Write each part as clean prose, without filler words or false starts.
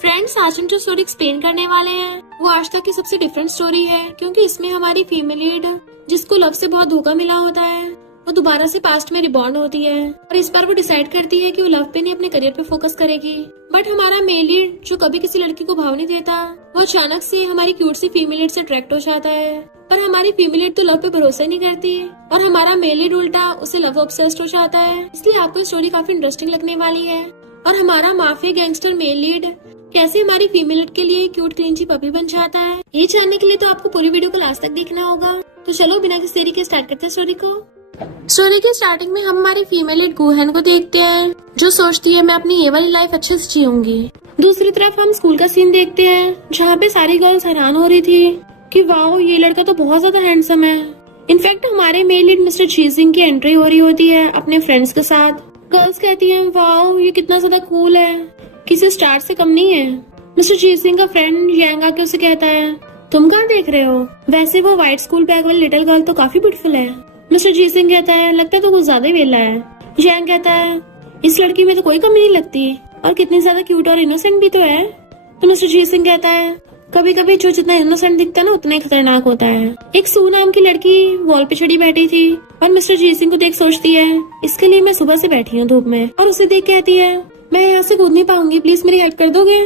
Friends, आज हम जो स्टोरी एक्सप्लेन करने वाले हैं वो आज तक की सबसे डिफरेंट स्टोरी है, क्योंकि इसमें हमारी फीमेल लीड जिसको लव से बहुत धोखा मिला होता है वो दोबारा से पास्ट में रिबॉर्न होती है और इस बार वो डिसाइड करती है कि वो लव पे नहीं अपने करियर पे फोकस करेगी। बट हमारा मेल लीड जो कभी किसी लड़की को भाव नहीं देता वो अचानक से हमारी क्यूट सी फीमेल लीड से अट्रैक्ट हो जाता है। पर हमारी फीमेल लीड तो लव पे भरोसा नहीं करती और हमारा मेल लीड उल्टा उसे लव ऑब्सेस्ड हो जाता है। इसलिए आपको स्टोरी काफी इंटरेस्टिंग लगने वाली है। और हमारा माफिया गैंगस्टर मेल लीड कैसे हमारी फीमेल लीड के लिए क्यूट क्लींची पपी बन जाता है, ये जानने के लिए तो आपको पूरी वीडियो को लास्ट तक देखना होगा। तो चलो बिना किसी देरी के स्टार्ट करते हैं स्टोरी को। स्टोरी के स्टार्टिंग में हम हमारी फीमेल लीड गुहन को देखते हैं जो सोचती है मैं अपनी ये वाली लाइफ अच्छे से जीऊंगी। दूसरी तरफ हम स्कूल का सीन देखते हैं जहाँ पे सारी गर्ल्स हैरान हो रही थी कि वाओ ये लड़का तो बहुत ज्यादा हैंडसम है। इनफैक्ट हमारे मेल लीड मिस्टर चीजिंग की एंट्री हो रही होती है अपने फ्रेंड्स के साथ। गर्ल्स कहती हैं वाओ ये कितना ज्यादा कूल है, किसी स्टार से कम नहीं है। मिस्टर चीजिंग का फ्रेंड यांग आके उसे कहता है तुम कहाँ देख रहे हो, वैसे वो व्हाइट स्कूल बैग वाली लिटिल गर्ल तो काफी ब्यूटीफुल है। मिस्टर जीसिंग कहता है लगता है तो कुछ ज्यादा ही वेला है। यांग कहता है इस लड़की में तो कोई कमी नहीं लगती और कितनी ज्यादा क्यूट और इनोसेंट भी तो है। तो मिस्टर जीसिंग कहता है कभी कभी जो जितना इनोसेंट दिखता है ना उतना ही खतरनाक होता है। एक सू नाम की लड़की वॉल पे चढ़ी बैठी थी और मिस्टर जीसिंग को देख सोचती है इसके लिए मैं सुबह से बैठी हूँ धूप में, और उसे देख कहती है मैं यहाँ से कूद नहीं पाऊंगी, प्लीज मेरी हेल्प कर दोगे।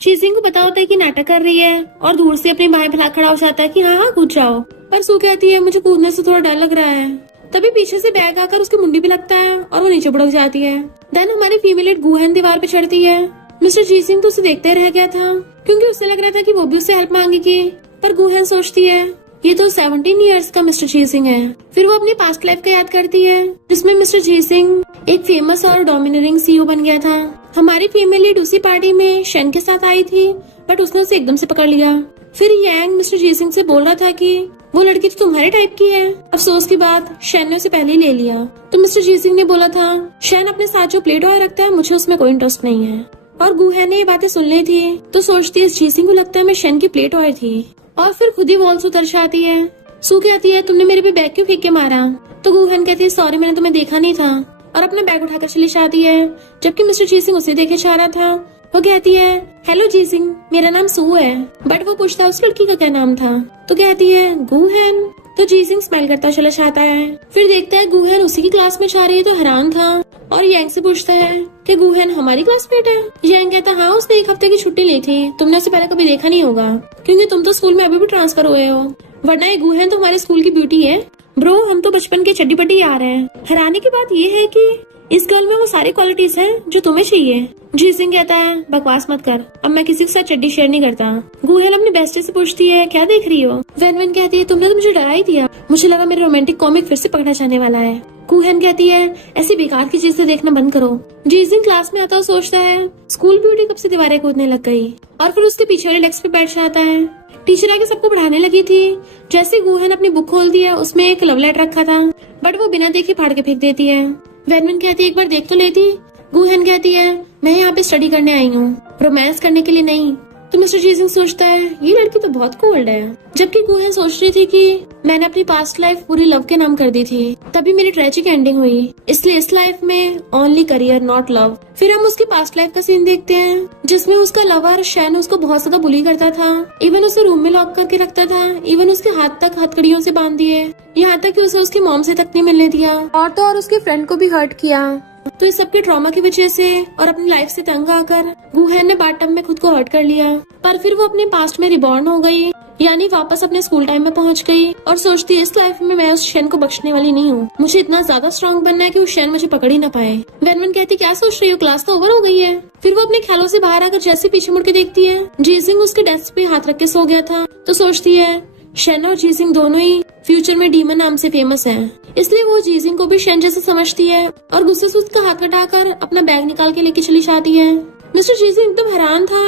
जीसिंग को पता होता है कि नाटक कर रही है और दूर से अपने भाई फैला खड़ा हो जाता है कि हाँ हाँ कूद जाओ, पर सू कहती है मुझे कूदने से थोड़ा डर लग रहा है। तभी पीछे से बैग आकर उसकी मुंडी पे लगता है और वो नीचे बुढ़क जाती है। देन हमारी फीमेल लीड गुहन दीवार पे चढ़ती है। मिस्टर जीसिंग तो उसे देखते रह गया था क्योंकि उसे लग रहा था कि वो भी उससे हेल्प मांगेगी, पर गुहन सोचती है ये तो 17 इयर्स का मिस्टर जीसिंग है। फिर वो अपनी पास्ट लाइफ का याद करती है जिसमें मिस्टर जीसिंग एक फेमस और डोमिनेटिंग सीईओ बन गया था। हमारी फीमेल लीड उसी पार्टी में शेन के साथ आई थी बट उसने उसे एकदम से पकड़ लिया। फिर यांग मिस्टर जीसिंग से बोल रहा था कि वो लड़की तो तुम्हारे टाइप की है। अफसोस की बात शेन ने उसे पहले ही ले लिया। तो मिस्टर जीसिंग ने बोला था शेन अपने साथ जो प्ले टॉय रखता है मुझे उसमें कोई इंटरेस्ट नहीं है। और गुहन ने ये बातें सुन ली थी तो सोचती है इस जीसिंग को लगता है मैं शेन की प्ले टॉय थी, और फिर खुद ही वॉल से उतर जाती है। सू कहती है तुमने मेरे पे बैग क्यों फेंक के मारा। तो गुहन कहती है सॉरी मैंने तुम्हें देखा नहीं था, और अपना बैग उठाकर चली जाती है। जबकि मिस्टर जीसिंग उसे देखे जा रहा था। वो कहती है हेलो जीसिंग मेरा नाम सू है, बट वो पूछता है उस लड़की का क्या नाम था। तो कहती है गुहन। तो जीसिंग स्माइल करता चला जाता है। फिर देखता है गुहन उसी की क्लास में जा रही है तो हैरान था और यांग से पूछता है कि गुहन हमारी क्लासमेट है। यांग कहता हाँ उसने 1 हफ्ते की छुट्टी ली थी, तुमने उसे पहले कभी देखा नहीं होगा क्योंकि तुम तो स्कूल में अभी भी ट्रांसफर हुए हो, वरना ये गुहन तो हमारे स्कूल की ब्यूटी है। ब्रो हम तो बचपन के चड्डी बड्डी आ रहे हैं। हैरानी की बात ये है कि इस गर्ल में वो सारी क्वालिटीज हैं जो तुम्हें चाहिए। जीसिंग कहता है बकवास मत कर, अब मैं किसी के साथ चड्डी शेयर नहीं करता। गुहन अपनी बेस्टी से पूछती है क्या देख रही हो। वेन कहती है तुमने तो मुझे डरा ही दिया, मुझे लगा मेरा रोमांटिक कॉमिक फिर से पकड़ा जाने वाला है। गुहन कहती है ऐसी बेकार की चीजें देखना बंद करो। जीसिंग क्लास में आता और सोचता है स्कूल ब्यूटी कब से दीवारें कूदने लग गई, और फिर उसके पीछे वाले डेस्क पे बैठ जाता है। टीचर आके सबको पढ़ाने लगी थी। जैसे गुहन अपनी बुक खोल दिया उसमें एक लव लेटर रखा था बट वो बिना देखे फाड़ के फेंक देती है। वेनविन कहती है एक बार देख तो लेती। गुहन कहती है मैं यहाँ पे स्टडी करने आई हूँ, रोमांस करने के लिए नहीं। तो मिस्टर जीसिंग सोचता है ये लड़की तो बहुत कोल्ड है। जबकि गुहन सोच रही थी कि मैंने अपनी पास्ट लाइफ पूरी लव के नाम कर दी थी, तभी मेरी ट्रेजिक एंडिंग हुई, इसलिए इस लाइफ में ओनली करियर नॉट लव। फिर हम उसकी पास्ट लाइफ का सीन देखते हैं जिसमें उसका लवर शैन उसको बहुत ज्यादा बुली करता था, इवन उसे रूम में लॉक करके रखता था, इवन उसके हाथ तक हथकड़ियों से बांध दिए, यहाँ तक कि उसे उसकी मॉम से तक नहीं मिलने दिया, और तो और उसके फ्रेंड को भी हर्ट किया। तो इस सबके ट्रॉमा की वजह से और अपनी लाइफ से तंग आकर गुहन ने बाथटब में खुद को हर्ट कर लिया। पर फिर वो अपने पास्ट में रिबॉर्न हो गई, यानी वापस अपने स्कूल टाइम में पहुंच गई और सोचती है इस लाइफ में मैं उस शेन को बख्शने वाली नहीं हूँ, मुझे इतना ज्यादा स्ट्रांग बनना है कि उस शेन मुझे पकड़ ही ना पाए। वेनवन कहती क्या सोच रही हो, क्लास तो ओवर हो गई है। फिर वो अपने ख्यालों से बाहर आकर जैसे पीछे मुड़ के देखती है जीसिंग उसके डेस्क पे हाथ रख के सो गया था। तो सोचती है शेन और जीसिंग दोनों ही फ्यूचर में डीमन नाम से फेमस हैं, इसलिए वो जीसिंग को भी शेन जैसा समझती है और गुस्से से उसका हाथ हटाकर अपना बैग निकाल के लेके चली जाती है। मिस्टर जीसिंग एकदम हैरान था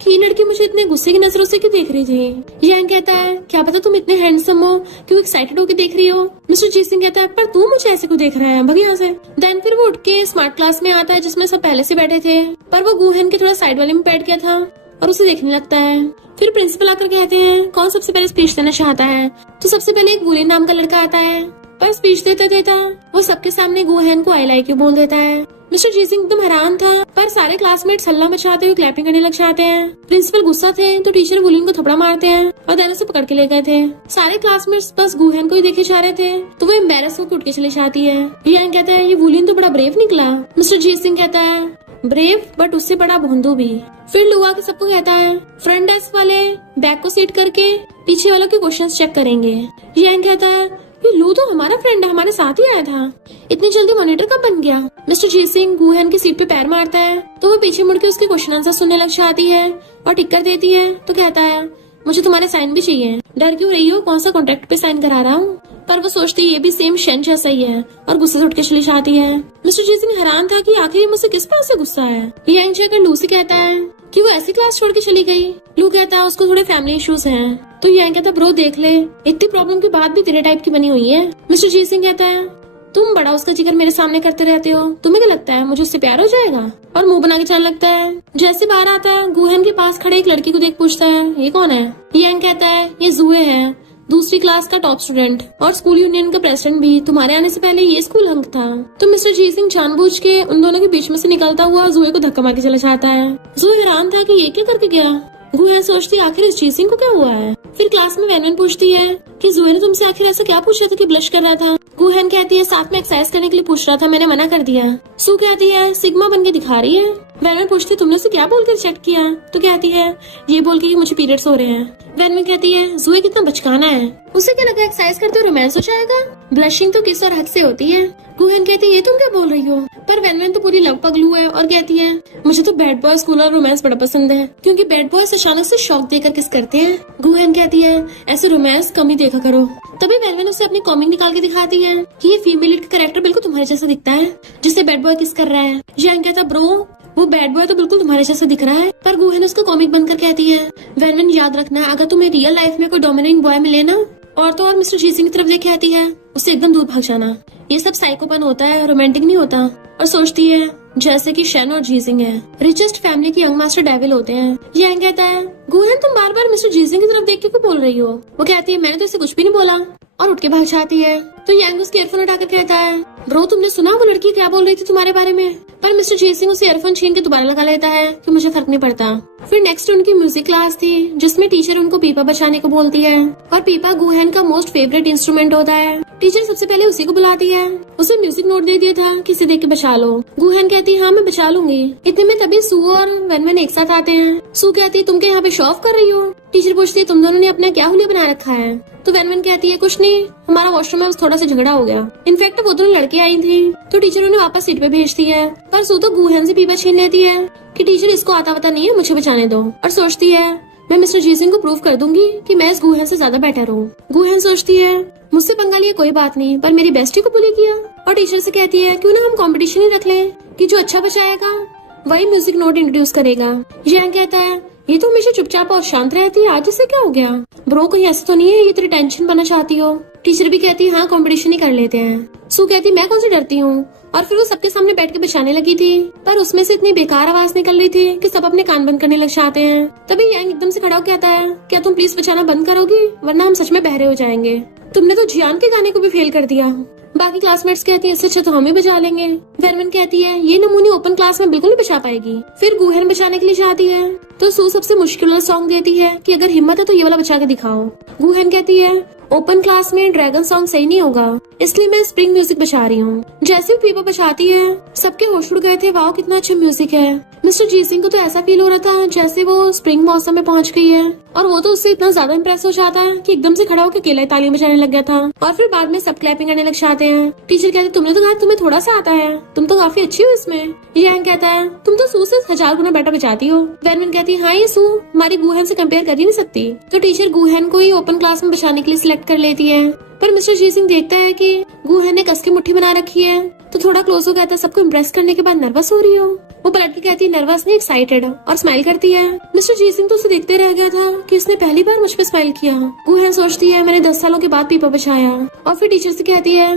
कि ये लड़की मुझे इतने गुस्से की नजरों से क्यों देख रही थी। यांग कहता है क्या पता तुम इतने हैंडसम हो, क्यों एक्साइटेड होकर देख रही हो। मिस्टर जीसिंग कहता है पर तू मुझे ऐसे क्यों देख रहा है, भग यहाँ से। देन फिर वो उठ के स्मार्ट क्लास में आता है जिसमें सब पहले से बैठे थे, पर वो गुहन के थोड़ा साइड वाले में बैठ गया था और उसे देखने लगता है। फिर प्रिंसिपल आकर कहते हैं कौन सबसे पहले स्पीच देना चाहता है। तो सबसे पहले एक वुलिन नाम का लड़का आता है पर स्पीच देता देता वो सबके सामने गुहन को आई लाइक यू बोल देता है। मिस्टर जीसिंग एकदम हैरान था, पर सारे क्लासमेट्स हल्ला मचाते हुए क्लैपिंग करने लग जाते हैं। प्रिंसिपल गुस्सा थे तो टीचर वुलिन को थपड़ा मारते हैं और देन उसे पकड़ के ले गए थे। सारे क्लासमेट्स बस गुहन को ही देखे जा रहे थे तो वो एम्बेरस होकर उठ के चली जाती है। यंग कहता है ये वुलिन तो बड़ा ब्रेव निकला। मिस्टर जीसिंग कहता है ब्रेव बट उससे बड़ा भोंदू भी। फिर लुआ के सबको कहता है फ्रंट डेस्क वाले बैग को सीट करके पीछे वालों के क्वेश्चंस चेक करेंगे। यंग कहता है ये लू तो हमारा फ्रेंड है, हमारे साथ ही आया था, इतनी जल्दी मॉनिटर कब बन गया। मिस्टर जीसिंग गुहन की सीट पे पैर मारता है तो वो पीछे मुड़ के उसके क्वेश्चन आंसर सुनने लग जाती है और टिक कर देती है तो कहता है मुझे तुम्हारे साइन भी चाहिए। डर क्यों रही हो, कौन सा कॉन्ट्रैक्ट पे साइन करा रहा हूँ। पर वो सोचती ये भी सेम शन जैसा ही है और गुस्से से उठ के चली जाती है। मिस्टर जीसिंग हैरान था कि आखिर मुझसे किस बात से गुस्सा है। ये जगह लूसी कहता है कि वो ऐसी क्लास छोड़ के चली गई। लू कहता है उसको थोड़े फैमिली इश्यूज हैं। तो ये कहता ब्रो देख ले, इतनी प्रॉब्लम के बाद भी तेरे टाइप की बनी हुई है। मिस्टर जीसिंग कहता है तुम बड़ा उसका जिक्र मेरे सामने करते रहते हो, तुम्हें क्या लगता है मुझे उससे प्यार हो जाएगा। और मुंह बना के चलने लगता है। जैसे बाहर आता है गुहन के पास खड़े एक लड़की को देख पूछता है ये कौन है। यंग कहता है ये जुए है, दूसरी क्लास का टॉप स्टूडेंट और स्कूल यूनियन का प्रेसिडेंट भी। तुम्हारे आने से पहले ये स्कूल हंक था। तो मिस्टर जीसिंग जानबूझ के उन दोनों के बीच में से निकलता हुआ जुए को धक्का मार के चला जाता है। जुए हैरान था कि ये क्या करके गया। गुहन सोचती आखिर इस जीसिंग को क्या हुआ है। फिर क्लास में वैनवन पूछती है कि जुए ने तुमसे आखिर ऐसा क्या पूछा था कि ब्लश कर रहा था। गुहन कहती है साथ में एक्सरसाइज करने के लिए पूछ रहा था, मैंने मना कर दिया। सू कहती है सिग्मा बन के दिखा रही है। वैनवन पूछती तुमने उसे क्या बोलकर चेक किया। तो कहती है ये बोल के कि मुझे पीरियड्स हो रहे हैं। वैनवन कहती है जुए कितना बचकाना है, उसे क्या लगा एक्सरसाइज करते हुए रोमांस हो जाएगा। ब्लशिंग तो किस और हद से होती है। गुहन कहती है ये तुम क्या बोल रही हो। पर वैनवन तो पूरी लव पगलू है और कहती है मुझे तो बैड बॉय स्कूल और रोमांस बड़ा पसंद है क्योंकि बैड बॉयज अचानक से शॉक देकर किस करते हैं। गुहन कहती है ऐसे रोमांस कम ही देखा करो। तभी वैनवन उसे अपनी कॉमिक निकाल के दिखाती है कि ये फीमेल लीड का कैरेक्टर बिल्कुल तुम्हारे जैसा दिखता है जिससे बैड बॉय किस कर रहा है। यंग कहता ब्रो वो बैड बॉय तो बिल्कुल तुम्हारे जैसा दिख रहा है। पर गुहन उसका कॉमिक बनकर कहती है वैनवन याद रखना अगर तुम्हें रियल लाइफ में कोई डोमिनेटिंग बॉय मिले ना और तो और मिस्टर जीसिंग की तरफ देख आती है उससे एकदम दूर भाग जाना। ये सब साइकोपन होता है, रोमांटिक नहीं होता। और सोचती है जैसे कि शन और जीसिंग है रिचेस्ट फैमिली के यंग मास्टर डेविल होते हैं। यंग कहता है गुहन तुम बार बार मिस्टर जीसिंग की तरफ देख के क्यों बोल रही हो। वो कहती है मैंने तो इसे कुछ भी नहीं बोला और उठ के भाग जाती है। तो यंग उसके ईयरफोन उठाकर कहता है ब्रो तुमने सुना वो लड़की क्या बोल रही थी तुम्हारे बारे में। पर मिस्टर जीसिंग उसे ईयरफोन छीन के दोबारा लगा लेता है कि मुझे फर्क नहीं पड़ता। फिर नेक्स्ट उनकी म्यूजिक क्लास थी जिसमें टीचर उनको पीपा बजाने को बोलती है और पीपा गुहन का मोस्ट फेवरेट इंस्ट्रूमेंट होता है। टीचर सबसे पहले उसी को बुलाती है। उसे म्यूजिक नोट दे दिया था कि इसे देख के बचा लो। गुहन कहती है हाँ मैं बचा लूंगी। इतने में तभी सू और वैनवन एक साथ आते हैं। सू कहती है तुम क्या यहाँ पे शो ऑफ कर रही हो। टीचर पूछती है तुम दोनों ने अपना क्या हुलिया बना रखा है। तो वैनवन कहती है कुछ नहीं, हमारा वॉशरूम में थोड़ा सा झगड़ा हो गया। इनफैक्ट वो दोनों लड़के आई थी तो टीचर उन्हें वापस सीट पे भेजती है। पर सू तो गुहन से पीपा छीन लेती है कि टीचर इसको आता पता नहीं है, मुझे बचाने दो। और सोचती है मैं मिस्टर जीसिंग को प्रूव कर दूंगी कि मैं इस गुहन से ज्यादा बेटर हूँ। गुहन सोचती है मुझसे पंगा लिया कोई बात नहीं पर मेरी बेस्टी को बुली किया। और टीचर से कहती है क्यों ना हम कंपटीशन ही रख लें कि जो अच्छा बचाएगा वही म्यूजिक नोट इंट्रोड्यूस करेगा। यंग कहता है ये तो हमेशा चुपचाप और शांत रहती है, आज इसे क्या हो गया। ब्रो कहीं ऐसा तो नहीं है ये तेरी टेंशन बना चाहती हो। टीचर भी कहती है हाँ कंपटीशन ही कर लेते हैं। सू कहती मैं कौन सी डरती हूँ। और फिर वो सबके सामने बैठ के बचाने लगी थी पर उसमें से इतनी बेकार आवाज निकल रही थी कि सब अपने कान बंद करने लग जाते हैं। तभी यंग एकदम से खड़ा होकर कहता है क्या तुम प्लीज बचाना बंद करोगी वरना हम सच में बहरे हो जाएंगे। तुमने तो जियान के गाने को भी फेल कर दिया। बाकी क्लासमेट्स कहती हैं इससे अच्छा तो हम ही बचा लेंगे। वैनवन कहती है ये नमूनी ओपन क्लास में बिल्कुल नहीं बचा पाएगी। फिर गुहन बचाने के लिए जाती है तो सू सबसे मुश्किल वाला सॉन्ग देती है कि अगर हिम्मत है तो ये वाला बचा के दिखाओ। गुहन कहती है ओपन क्लास में ड्रैगन सॉन्ग सही नहीं होगा इसलिए मैं स्प्रिंग म्यूजिक बचा रही हूँ। जैसे ही पीपा बचाती है सबके होश उड़ गए थे, वाओ कितना अच्छा म्यूजिक है। मिस्टर जीसिंग को तो ऐसा फील हो रहा था जैसे वो स्प्रिंग मौसम में पहुंच गई है और वो तो उससे इतना ज्यादा इम्प्रेस हो जाता है कि एकदम से खड़ा होकर अकेला तालियां बजाने लग गया था। और फिर बाद में सब क्लैपिंग करने लग जाते हैं। टीचर कहते तुमने तो कहा तुम्हें थोड़ा सा आता है, तुम तो काफी अच्छी हो इसमें। यंग कहता है तुम तो सू से 1000 गुना बेटर बचाती हो। वैनवन कहती है हाँ ये सू हमारी गुहन से कंपेयर कर ही नहीं सकती। तो टीचर गुहन को ही ओपन क्लास में बचाने के लिए सिलेक्ट कर लेती है। पर मिस्टर जीसिंग देखता है कि गुहन ने कस की मुट्ठी बना रखी है तो थोड़ा क्लोज हो गया था। सबको इम्प्रेस करने के बाद नर्वस हो रही हो। वो पलट के कहती है नर्वस नहीं एक्साइटेड और स्माइल करती है। मिस्टर जीसिंग तो उसे देखते रह गया था कि इसने पहली बार मुझ पे स्माइल किया। गुहन सोचती है मैंने 10 सालों के बाद पीपा बचाया। और फिर टीचर से कहती है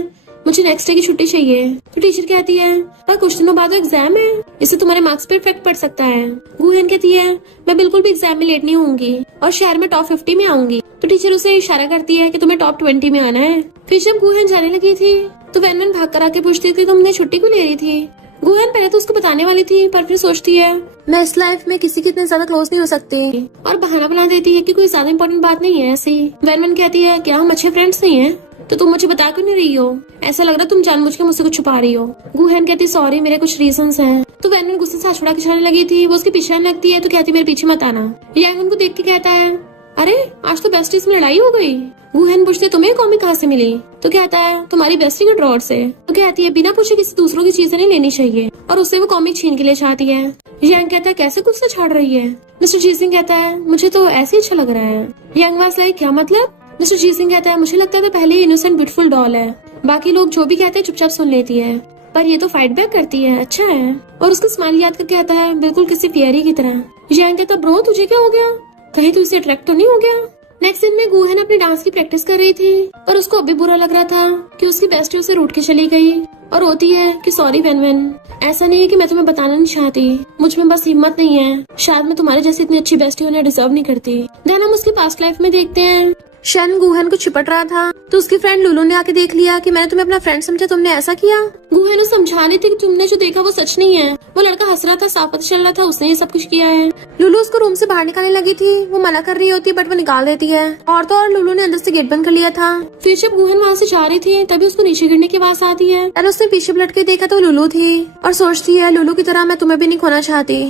मुझे नेक्स्ट डे की छुट्टी चाहिए। तो टीचर कहती है पर कुछ दिनों बाद एग्जाम है, इससे तुम्हारे मार्क्स पे इफेक्ट पड़ सकता है। गुहन कहती है मैं बिल्कुल भी एग्जाम में लेट नहीं होंगी और शहर में टॉप 50 में आऊंगी। तो टीचर उसे इशारा करती है कि तुम्हें टॉप 20 में आना है। फिर जब गुहन जाने लगी थी तो वैनवन भाग कर आके पूछती थी तुमने छुट्टी क्यों ले रही थी। गुहन पहले तो उसको बताने वाली थी पर फिर सोचती है मैं इस लाइफ में किसी के इतने ज्यादा क्लोज नहीं हो सकती और बहाना बना देती है कि कोई ज्यादा इंपॉर्टेंट बात नहीं है ऐसी। वैनवन कहती है क्या हम अच्छे फ्रेंड्स नहीं है तो तुम मुझे बता क्यों नहीं रही हो, ऐसा लग रहा तुम जानबूझ के मुझसे कुछ छुपा रही हो। गुहन कहती सॉरी मेरे कुछ रीजंस हैं। तो वैनवन गुस्से से हाथ छुड़ा के चलने लगी थी, वो उसके पीछे आने लगती है तो कहती मेरे पीछे मत आना। यांग उनको देख के कहता है अरे आज तो बेस्टीज में लड़ाई हो गई। गुहन पूछते तुम्हें कॉमिक कहाँ से मिली तो कहता है तुम्हारी बेस्टी के ड्रॉर से। तो कहती है बिना पूछे किसी दूसरों की चीजें नहीं लेनी चाहिए और उससे वो कॉमिक छीन के लिए चाहती है। यांग कहता है कैसे गुस्सा छाड़ रही है। मिस्टर जी सिंह कहता है मुझे तो ऐसे ही अच्छा लग रहा है। यांग वाज लाइक क्या मतलब। मिस्टर जी सिंह कहता है मुझे लगता था पहले इनोसेंट ब्यूटीफुल डॉल है, बाकी लोग जो भी कहते हैं चुपचाप सुन लेती है पर ये तो फाइट बैक करती है, अच्छा है। और उसका स्माइल याद करके कहता है बिल्कुल किसी फेयरी की तरह। यांग कहता ब्रो तुझे क्या हो गया, कहीं तू इससे अट्रैक्ट तो नहीं हो गया। नेक्स्ट दिन में गुहन अपने डांस की प्रैक्टिस कर रही थी पर उसको अभी बुरा लग रहा था कि उसकी बेस्टी उसे रूठ के चली गई और रोती है कि सॉरी वैनवन, ऐसा नहीं है कि मैं तुम्हें बताना नहीं चाहती, मुझ में बस हिम्मत नहीं है, शायद मैं तुम्हारे जैसी इतनी अच्छी बेस्टी होना डिजर्व नहीं करती। देन हम उसकी पास्ट लाइफ में देखते हैं शन गुहन को चिपट रहा था तो उसकी फ्रेंड लुलू ने आके देख लिया कि मैंने तुम्हें अपना फ्रेंड समझा, तुमने ऐसा किया। गुहन उसे समझा रही थी कि तुमने जो देखा वो सच नहीं है, वो लड़का हंस रहा था, साफ पता चल रहा था उसने ये सब कुछ किया है। लुलू उसको रूम से बाहर निकालने लगी थी, वो मना कर रही होती है बट वो निकाल देती है। और तो और लुलू ने अंदर से गेट बंद कर लिया था। फिर जब गुहन वहाँ से जा रही थी तभी उसको नीचे गिरने की आवाज आती है और उसने पीछे पलट के देखा तो लुलू थी और सोचती है लुलू की तरह मैं तुम्हें भी नहीं खोना चाहती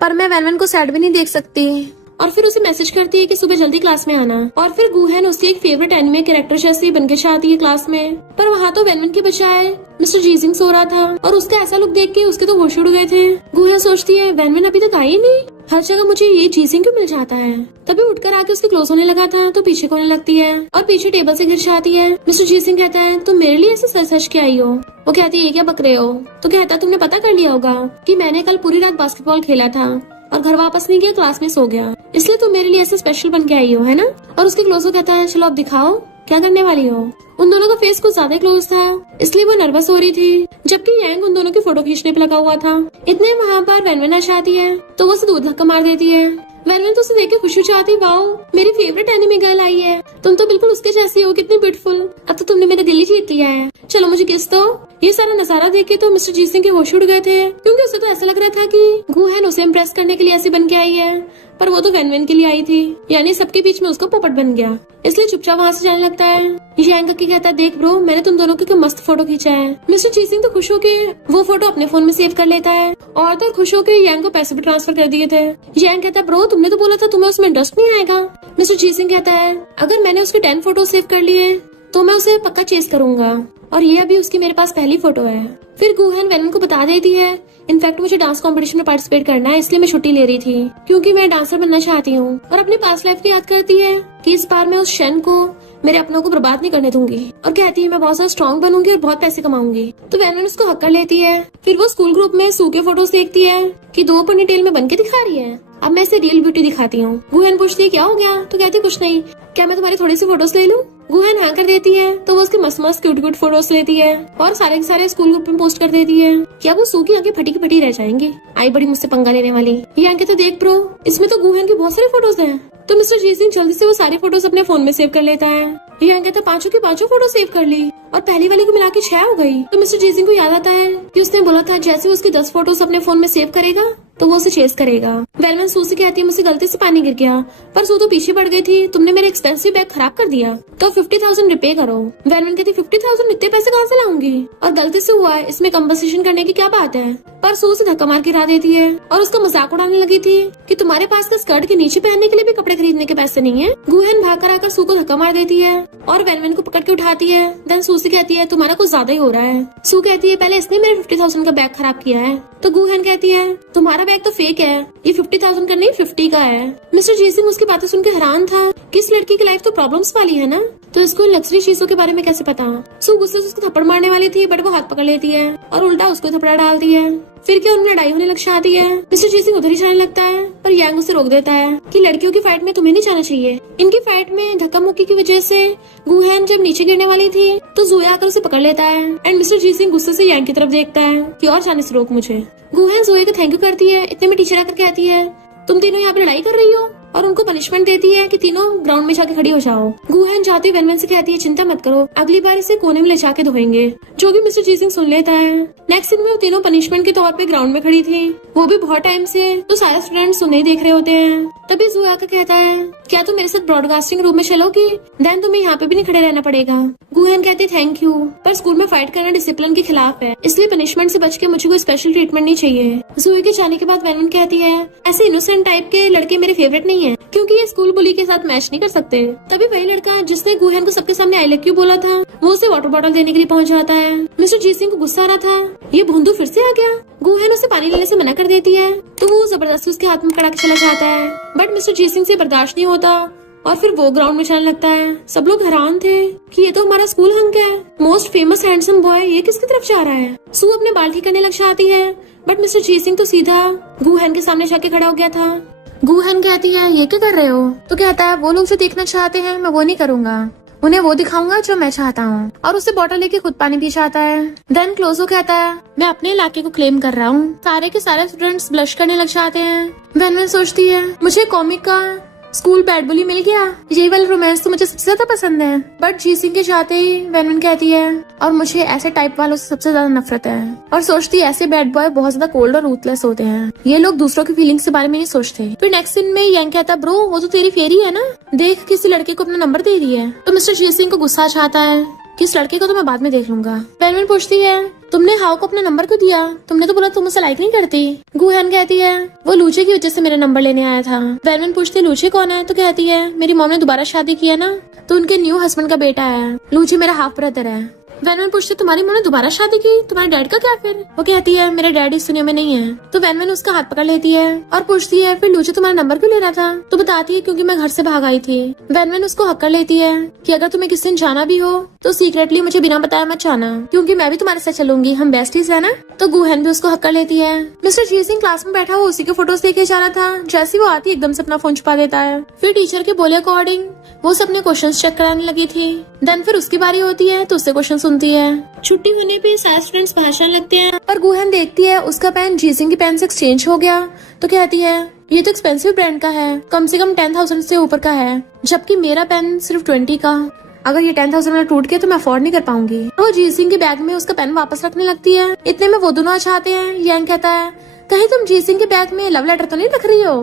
पर मैं वैनवन को सैड भी नहीं देख सकती। और फिर उसे मैसेज करती है कि सुबह जल्दी क्लास में आना। और फिर गुहन उसकी एक फेवरेट एनिमे कैरेक्टर जैसी बन के चाहती है क्लास में, पर वहाँ तो वैनवन के बजाय मिस्टर जीजिंग सो रहा था और उसका ऐसा लुक देख के उसके तो होश उड़ गए थे। गुहन सोचती है वैनवन अभी तक आई नहीं, हर जगह मुझे ये जीजिंग क्यों मिल जाता है। तभी उठकर आके उसके क्लोज होने लगा था तो पीछे होने लगती है और पीछे टेबल से गिर जाती है। मिस्टर जीजिंग कहता है तुम मेरे लिए ऐसे सच सच के आई हो। वो कहती है ये क्या बक रहे हो। तो कहता है तुमने पता कर लिया होगा कि मैंने कल पूरी रात बास्केटबॉल खेला था और घर वापस नहीं गया, क्लास में सो गया, इसलिए तुम मेरे लिए ऐसे स्पेशल बन के आई हो, है ना। और उसके क्लोज कहता है चलो अब दिखाओ क्या करने वाली हो। उन दोनों का फेस कुछ ज्यादा क्लोज था इसलिए वो नर्वस हो रही थी, जबकि यांग उन दोनों की फोटो खींचने पे लगा हुआ था। इतने वहाँ पर वैनवन आ जाती है तो वो उसे दूर धक्का मार देती है। वैनवन तो उसे देख के खुश हो जाती, वाओ मेरी फेवरेट एनिमे गर्ल आई है, तुम तो बिल्कुल उसके जैसी हो, कितनी ब्यूटीफुल, अब तो तुमने मेरा दिल ही जीत लिया है, चलो मुझे किस दो। ये सारा नजारा देख के तो मिस्टर जी सिंह के होश उड़ गए थे क्योंकि उसे तो ऐसा लग रहा था कि गुहन उसे इम्प्रेस करने के लिए ऐसी बन के आई है पर वो तो वैनवन के लिए आई थी, यानी सबके बीच में उसका पोपट बन गया, इसलिए चुपचाप वहाँ से जाने लगता है। यांग की कहता है देख ब्रो मैंने तुम दोनों की मस्त फोटो खींचा है। मिस्टर जी सिंह तो खुश होके वो फोटो अपने फोन में सेव कर लेता है और तो खुश होके यांग को पैसे भी ट्रांसफर कर दिए थे। यांग कहता है ब्रो तुमने तो बोला था तुम्हें उसमें इंटरेस्ट नहीं आएगा। मिस्टर जी सिंह कहता है अगर मैंने उसके 10 फोटो सेव कर लिए तो मैं उसे पक्का चेस करूंगा और ये अभी उसकी मेरे पास पहली फोटो है। फिर गुहन वैनवन को बता देती है इनफैक्ट मुझे डांस कंपटीशन में पार्टिसिपेट करना है इसलिए मैं छुट्टी ले रही थी क्योंकि मैं डांसर बनना चाहती हूँ। और अपनी पास्ट लाइफ की याद करती है कि इस बार मैं उस शन को मेरे अपनों को बर्बाद नहीं करने दूंगी और कहती है मैं बहुत ज्यादा स्ट्रॉन्ग बनूंगी और बहुत पैसे कमाऊंगी। तो वैनवन उसको हक कर लेती है। फिर वो स्कूल ग्रुप में सू के फोटोज देखती है कि 2 पनीटेल में बन के दिखा रही है, अब मैं इसे रियल ब्यूटी दिखाती हूँ। गुहन पूछती है क्या हो गया तो कहती कुछ नहीं, क्या मैं तुम्हारी थोड़ी सी फोटोज ले लूं। गुहन हाँ कर देती है तो वो उसके मस्त मस्त क्यूट क्यूट फोटोज लेती है और सारे के सारे स्कूल ग्रुप में पोस्ट कर देती है। क्या वो सू की आंखें फटी की फटी रह जाएंगी, आई बड़ी मुझसे पंगा लेने वाली। ये आंखें तो देख प्रो इसमें तो गुहन की बहुत सारी फोटोज हैं। तो मिस्टर जी सिंह जल्दी से वो सारी फोटोज अपने फोन में सेव कर लेता है। ये आंखें तो 5 की 5 फोटो सेव कर ली और पहली वाली को मिला के 6 हो गई। तो मिस्टर जी सिंह को याद आता है कि उसने बोला था जैसे उसकी 10 फोटोज अपने फोन में सेव करेगा तो वो उसे चेस करेगा। वैनवन सू से कहती है मुझसे गलती से पानी गिर गया पर सू तो पीछे पड़ गई थी, तुमने मेरे एक्सपेंसिव बैग खराब कर दिया तो 50,000 रिपे करो। वैनवन कहती 50,000 इतने पैसे कहाँ से लाऊंगी और गलती से हुआ है इसमें कंपनसेशन करने की क्या बात है। पर सू से धक्का मार गिरा देती है और उसका मजाक उड़ाने लगी थी कि तुम्हारे पास का स्कर्ट के नीचे पहनने के लिए भी कपड़े खरीदने के पैसे नहीं है। गुहन भाग कर आकर सू को धक्का मार देती है और वैनवन को पकड़ के उठाती है। देन सू से कहती है तुम्हारा कुछ ज्यादा ही हो रहा है। सू कहती है पहले इसने मेरे 50,000 का बैग खराब किया है। तो गुहन कहती है तुम्हारा बैग तो फेक है, ये 50,000 का नहीं 50 का है। मिस्टर जी सिंह उसकी बातें सुनकर हैरान था कि इस लड़की की लाइफ तो प्रॉब्लम्स वाली है ना, तो इसको लग्जरी चीजों के बारे में कैसे पता। सू गुस्से से उसको थप्पड़ मारने वाली थी बट वो हाथ पकड़ लेती है और उल्टा उसको थप्पड़ डालती है। फिर क्या उनमें लड़ाई होने लग जाती है। मिस्टर जी सिंह उधर ही जाने लगता है पर यांग उसे रोक देता है कि लड़कियों की फाइट में तुम्हें नहीं जाना चाहिए। इनकी फाइट में धक्का मुक्की की वजह से गुहन जब नीचे गिरने वाली थी तो जोया आकर उसे पकड़ लेता है एंड मिस्टर जी सिंह गुस्से से यांग की तरफ देखता है कि और जाने से रोक मुझे। गुहन जोया को थैंक यू करती है। इतने में टीचर आकर कहती है तुम तीनों यहाँ पे लड़ाई कर रही हो। और उनको पनिशमेंट देती है कि तीनों ग्राउंड में जाके खड़ी हो जाओ। गुहन जाती हुई वेनवेन से कहती है चिंता मत करो, अगली बार इसे कोने में ले जाके धोएंगे, जो भी मिस्टर जी सिंह सुन लेता है। नेक्स्ट सीन में वो तीनों पनिशमेंट के तौर पे ग्राउंड में खड़ी थी, वो भी बहुत टाइम से, तो सारे स्टूडेंट्स उन्हें देख रहे होते हैं। तभी जू आकर कहता है क्या तुम मेरे साथ ब्रॉडकास्टिंग रूम में चलोगी, देन तुम्हें यहाँ पे भी नहीं खड़े रहना पड़ेगा। गुहन कहती है थैंक यू, पर स्कूल में फाइट करना डिसिप्लिन के खिलाफ है, इसलिए पनिशमेंट से बच के मुझे कोई स्पेशल ट्रीटमेंट नहीं चाहिए। जूही के जाने के बाद वेनवेन कहती है ऐसे इनोसेंट टाइप के लड़के मेरे फेवरेट नहीं है, क्योंकि ये स्कूल बुली के साथ मैच नहीं कर सकते। तभी वही लड़का जिसने गुहन को सबके सामने आई लव यू बोला था, वो उसे वाटर बॉटल देने के लिए पहुंच जाता है। मिस्टर जी सिंह को गुस्सा आ रहा था, ये भोंदू फिर से आ गया। गुहन उसे पानी लेने से मना कर देती है, तो वो जबरदस्ती उसके हाथ में कड़ा के चला जाता है, बट मिस्टर जी सिंह से बर्दाश्त नहीं होता और फिर वो ग्राउंड में चलने लगता है। सब लोग हैरान थे कि ये तो हमारा स्कूल हंक है, मोस्ट फेमस हैंडसम बॉय, ये किसकी तरफ जा रहा है। सू अपने बाल ठीक करने लग जाती है, बट मिस्टर जी सिंह तो सीधा गुहन के सामने जाके खड़ा हो गया था। गुहन कहती है ये क्या कर रहे हो, तो कहता है वो लोग जो देखना चाहते हैं मैं वो नहीं करूंगा, उन्हें वो दिखाऊंगा जो मैं चाहता हूँ, और उससे बॉटल लेके खुद पानी पी जाता है। देन क्लोजो कहता है मैं अपने इलाके को क्लेम कर रहा हूँ। सारे के सारे स्टूडेंट्स ब्लश करने लग जाते हैं। वेनवेन सोचती है मुझे कॉमिक का स्कूल बैड बुली मिल गया, यही वाला रोमांस तो मुझे सबसे ज्यादा पसंद है। बट जी सिंह के जाते ही वेनवेन कहती है और मुझे ऐसे टाइप वालों से सबसे ज्यादा नफरत है, और सोचती है ऐसे बैड बॉय बहुत ज्यादा कोल्ड और रूथलेस होते हैं, ये लोग दूसरों की फीलिंग्स के बारे में नहीं सोचते। फिर नेक्स्ट सीन में यंग कहता ब्रो वो तो तेरी फेरी है ना, देख किसी लड़के को अपना नंबर दे रही है। तो मिस्टर जी सिंह को गुस्सा आता है कि इस लड़के को तो मैं बाद में देख लूंगा। वेनवेन पूछती है तुमने हाउ को अपना नंबर क्यों दिया, तुमने तो बोला तुम उसे लाइक नहीं करती। गुहन कहती है वो लूचे की वजह से मेरा नंबर लेने आया था। वेनवेन पूछती है लूचे कौन है, तो कहती है मेरी मॉम ने दोबारा शादी की है ना, तो उनके न्यू हस्बैंड का बेटा है, लूचे मेरा हाफ ब्रदर है। वेनवेन पूछती तुम्हारी मॉम ने दोबारा शादी की, तुम्हारे डैड का क्या फिर। वो कहती है मेरा डैड इस दुनिया में नहीं है। तो वेनवेन उसका हाथ पकड़ लेती है और पूछती है फिर लूचे तुम्हारा नंबर क्यों लेना था, तो बताती है क्योंकि मैं घर से भाग आई थी। वेनवेन उसको हक कर लेती है कि अगर तुम्हें किसी दिन जाना भी हो तो सीक्रेटली मुझे बिना बताया मत जाना, क्योंकि मैं भी तुम्हारे साथ चलूंगी, हम बेस्टीज है ना। तो गुहन भी उसको हक कर लेती है। मिस्टर जी सिंह क्लास में बैठा हुआ उसी के फोटोज देखे जा रहा था, जैसे वो आती एकदम से अपना फोन छुपा देता है। फिर टीचर के बोले अकॉर्डिंग वो सब अपने क्वेश्चंस चेक कराने लगी थी। देन फिर उसकी बारी होती है तो उससे क्वेश्चन सुनती है। छुट्टी होने पे सारे स्टूडेंट्स भाषण लगते हैं, पर गुहन देखती है उसका पेन जी सिंह की पेन से एक्सचेंज हो गया, तो कहती है ये तो एक्सपेंसिव ब्रांड का है, कम से कम 10,000 से ऊपर का है, जबकि मेरा पेन सिर्फ 20 का, अगर ये 10,000 में टूट गया तो मैं अफोर्ड नहीं कर पाऊंगी। वो जी सिंह के बैग में उसका पेन वापस रखने लगती है। इतने में वो दोनों आ जाते हैं। यंग कहता है कहीं तुम जी सिंह के बैग में लव लेटर तो नहीं रख रही हो,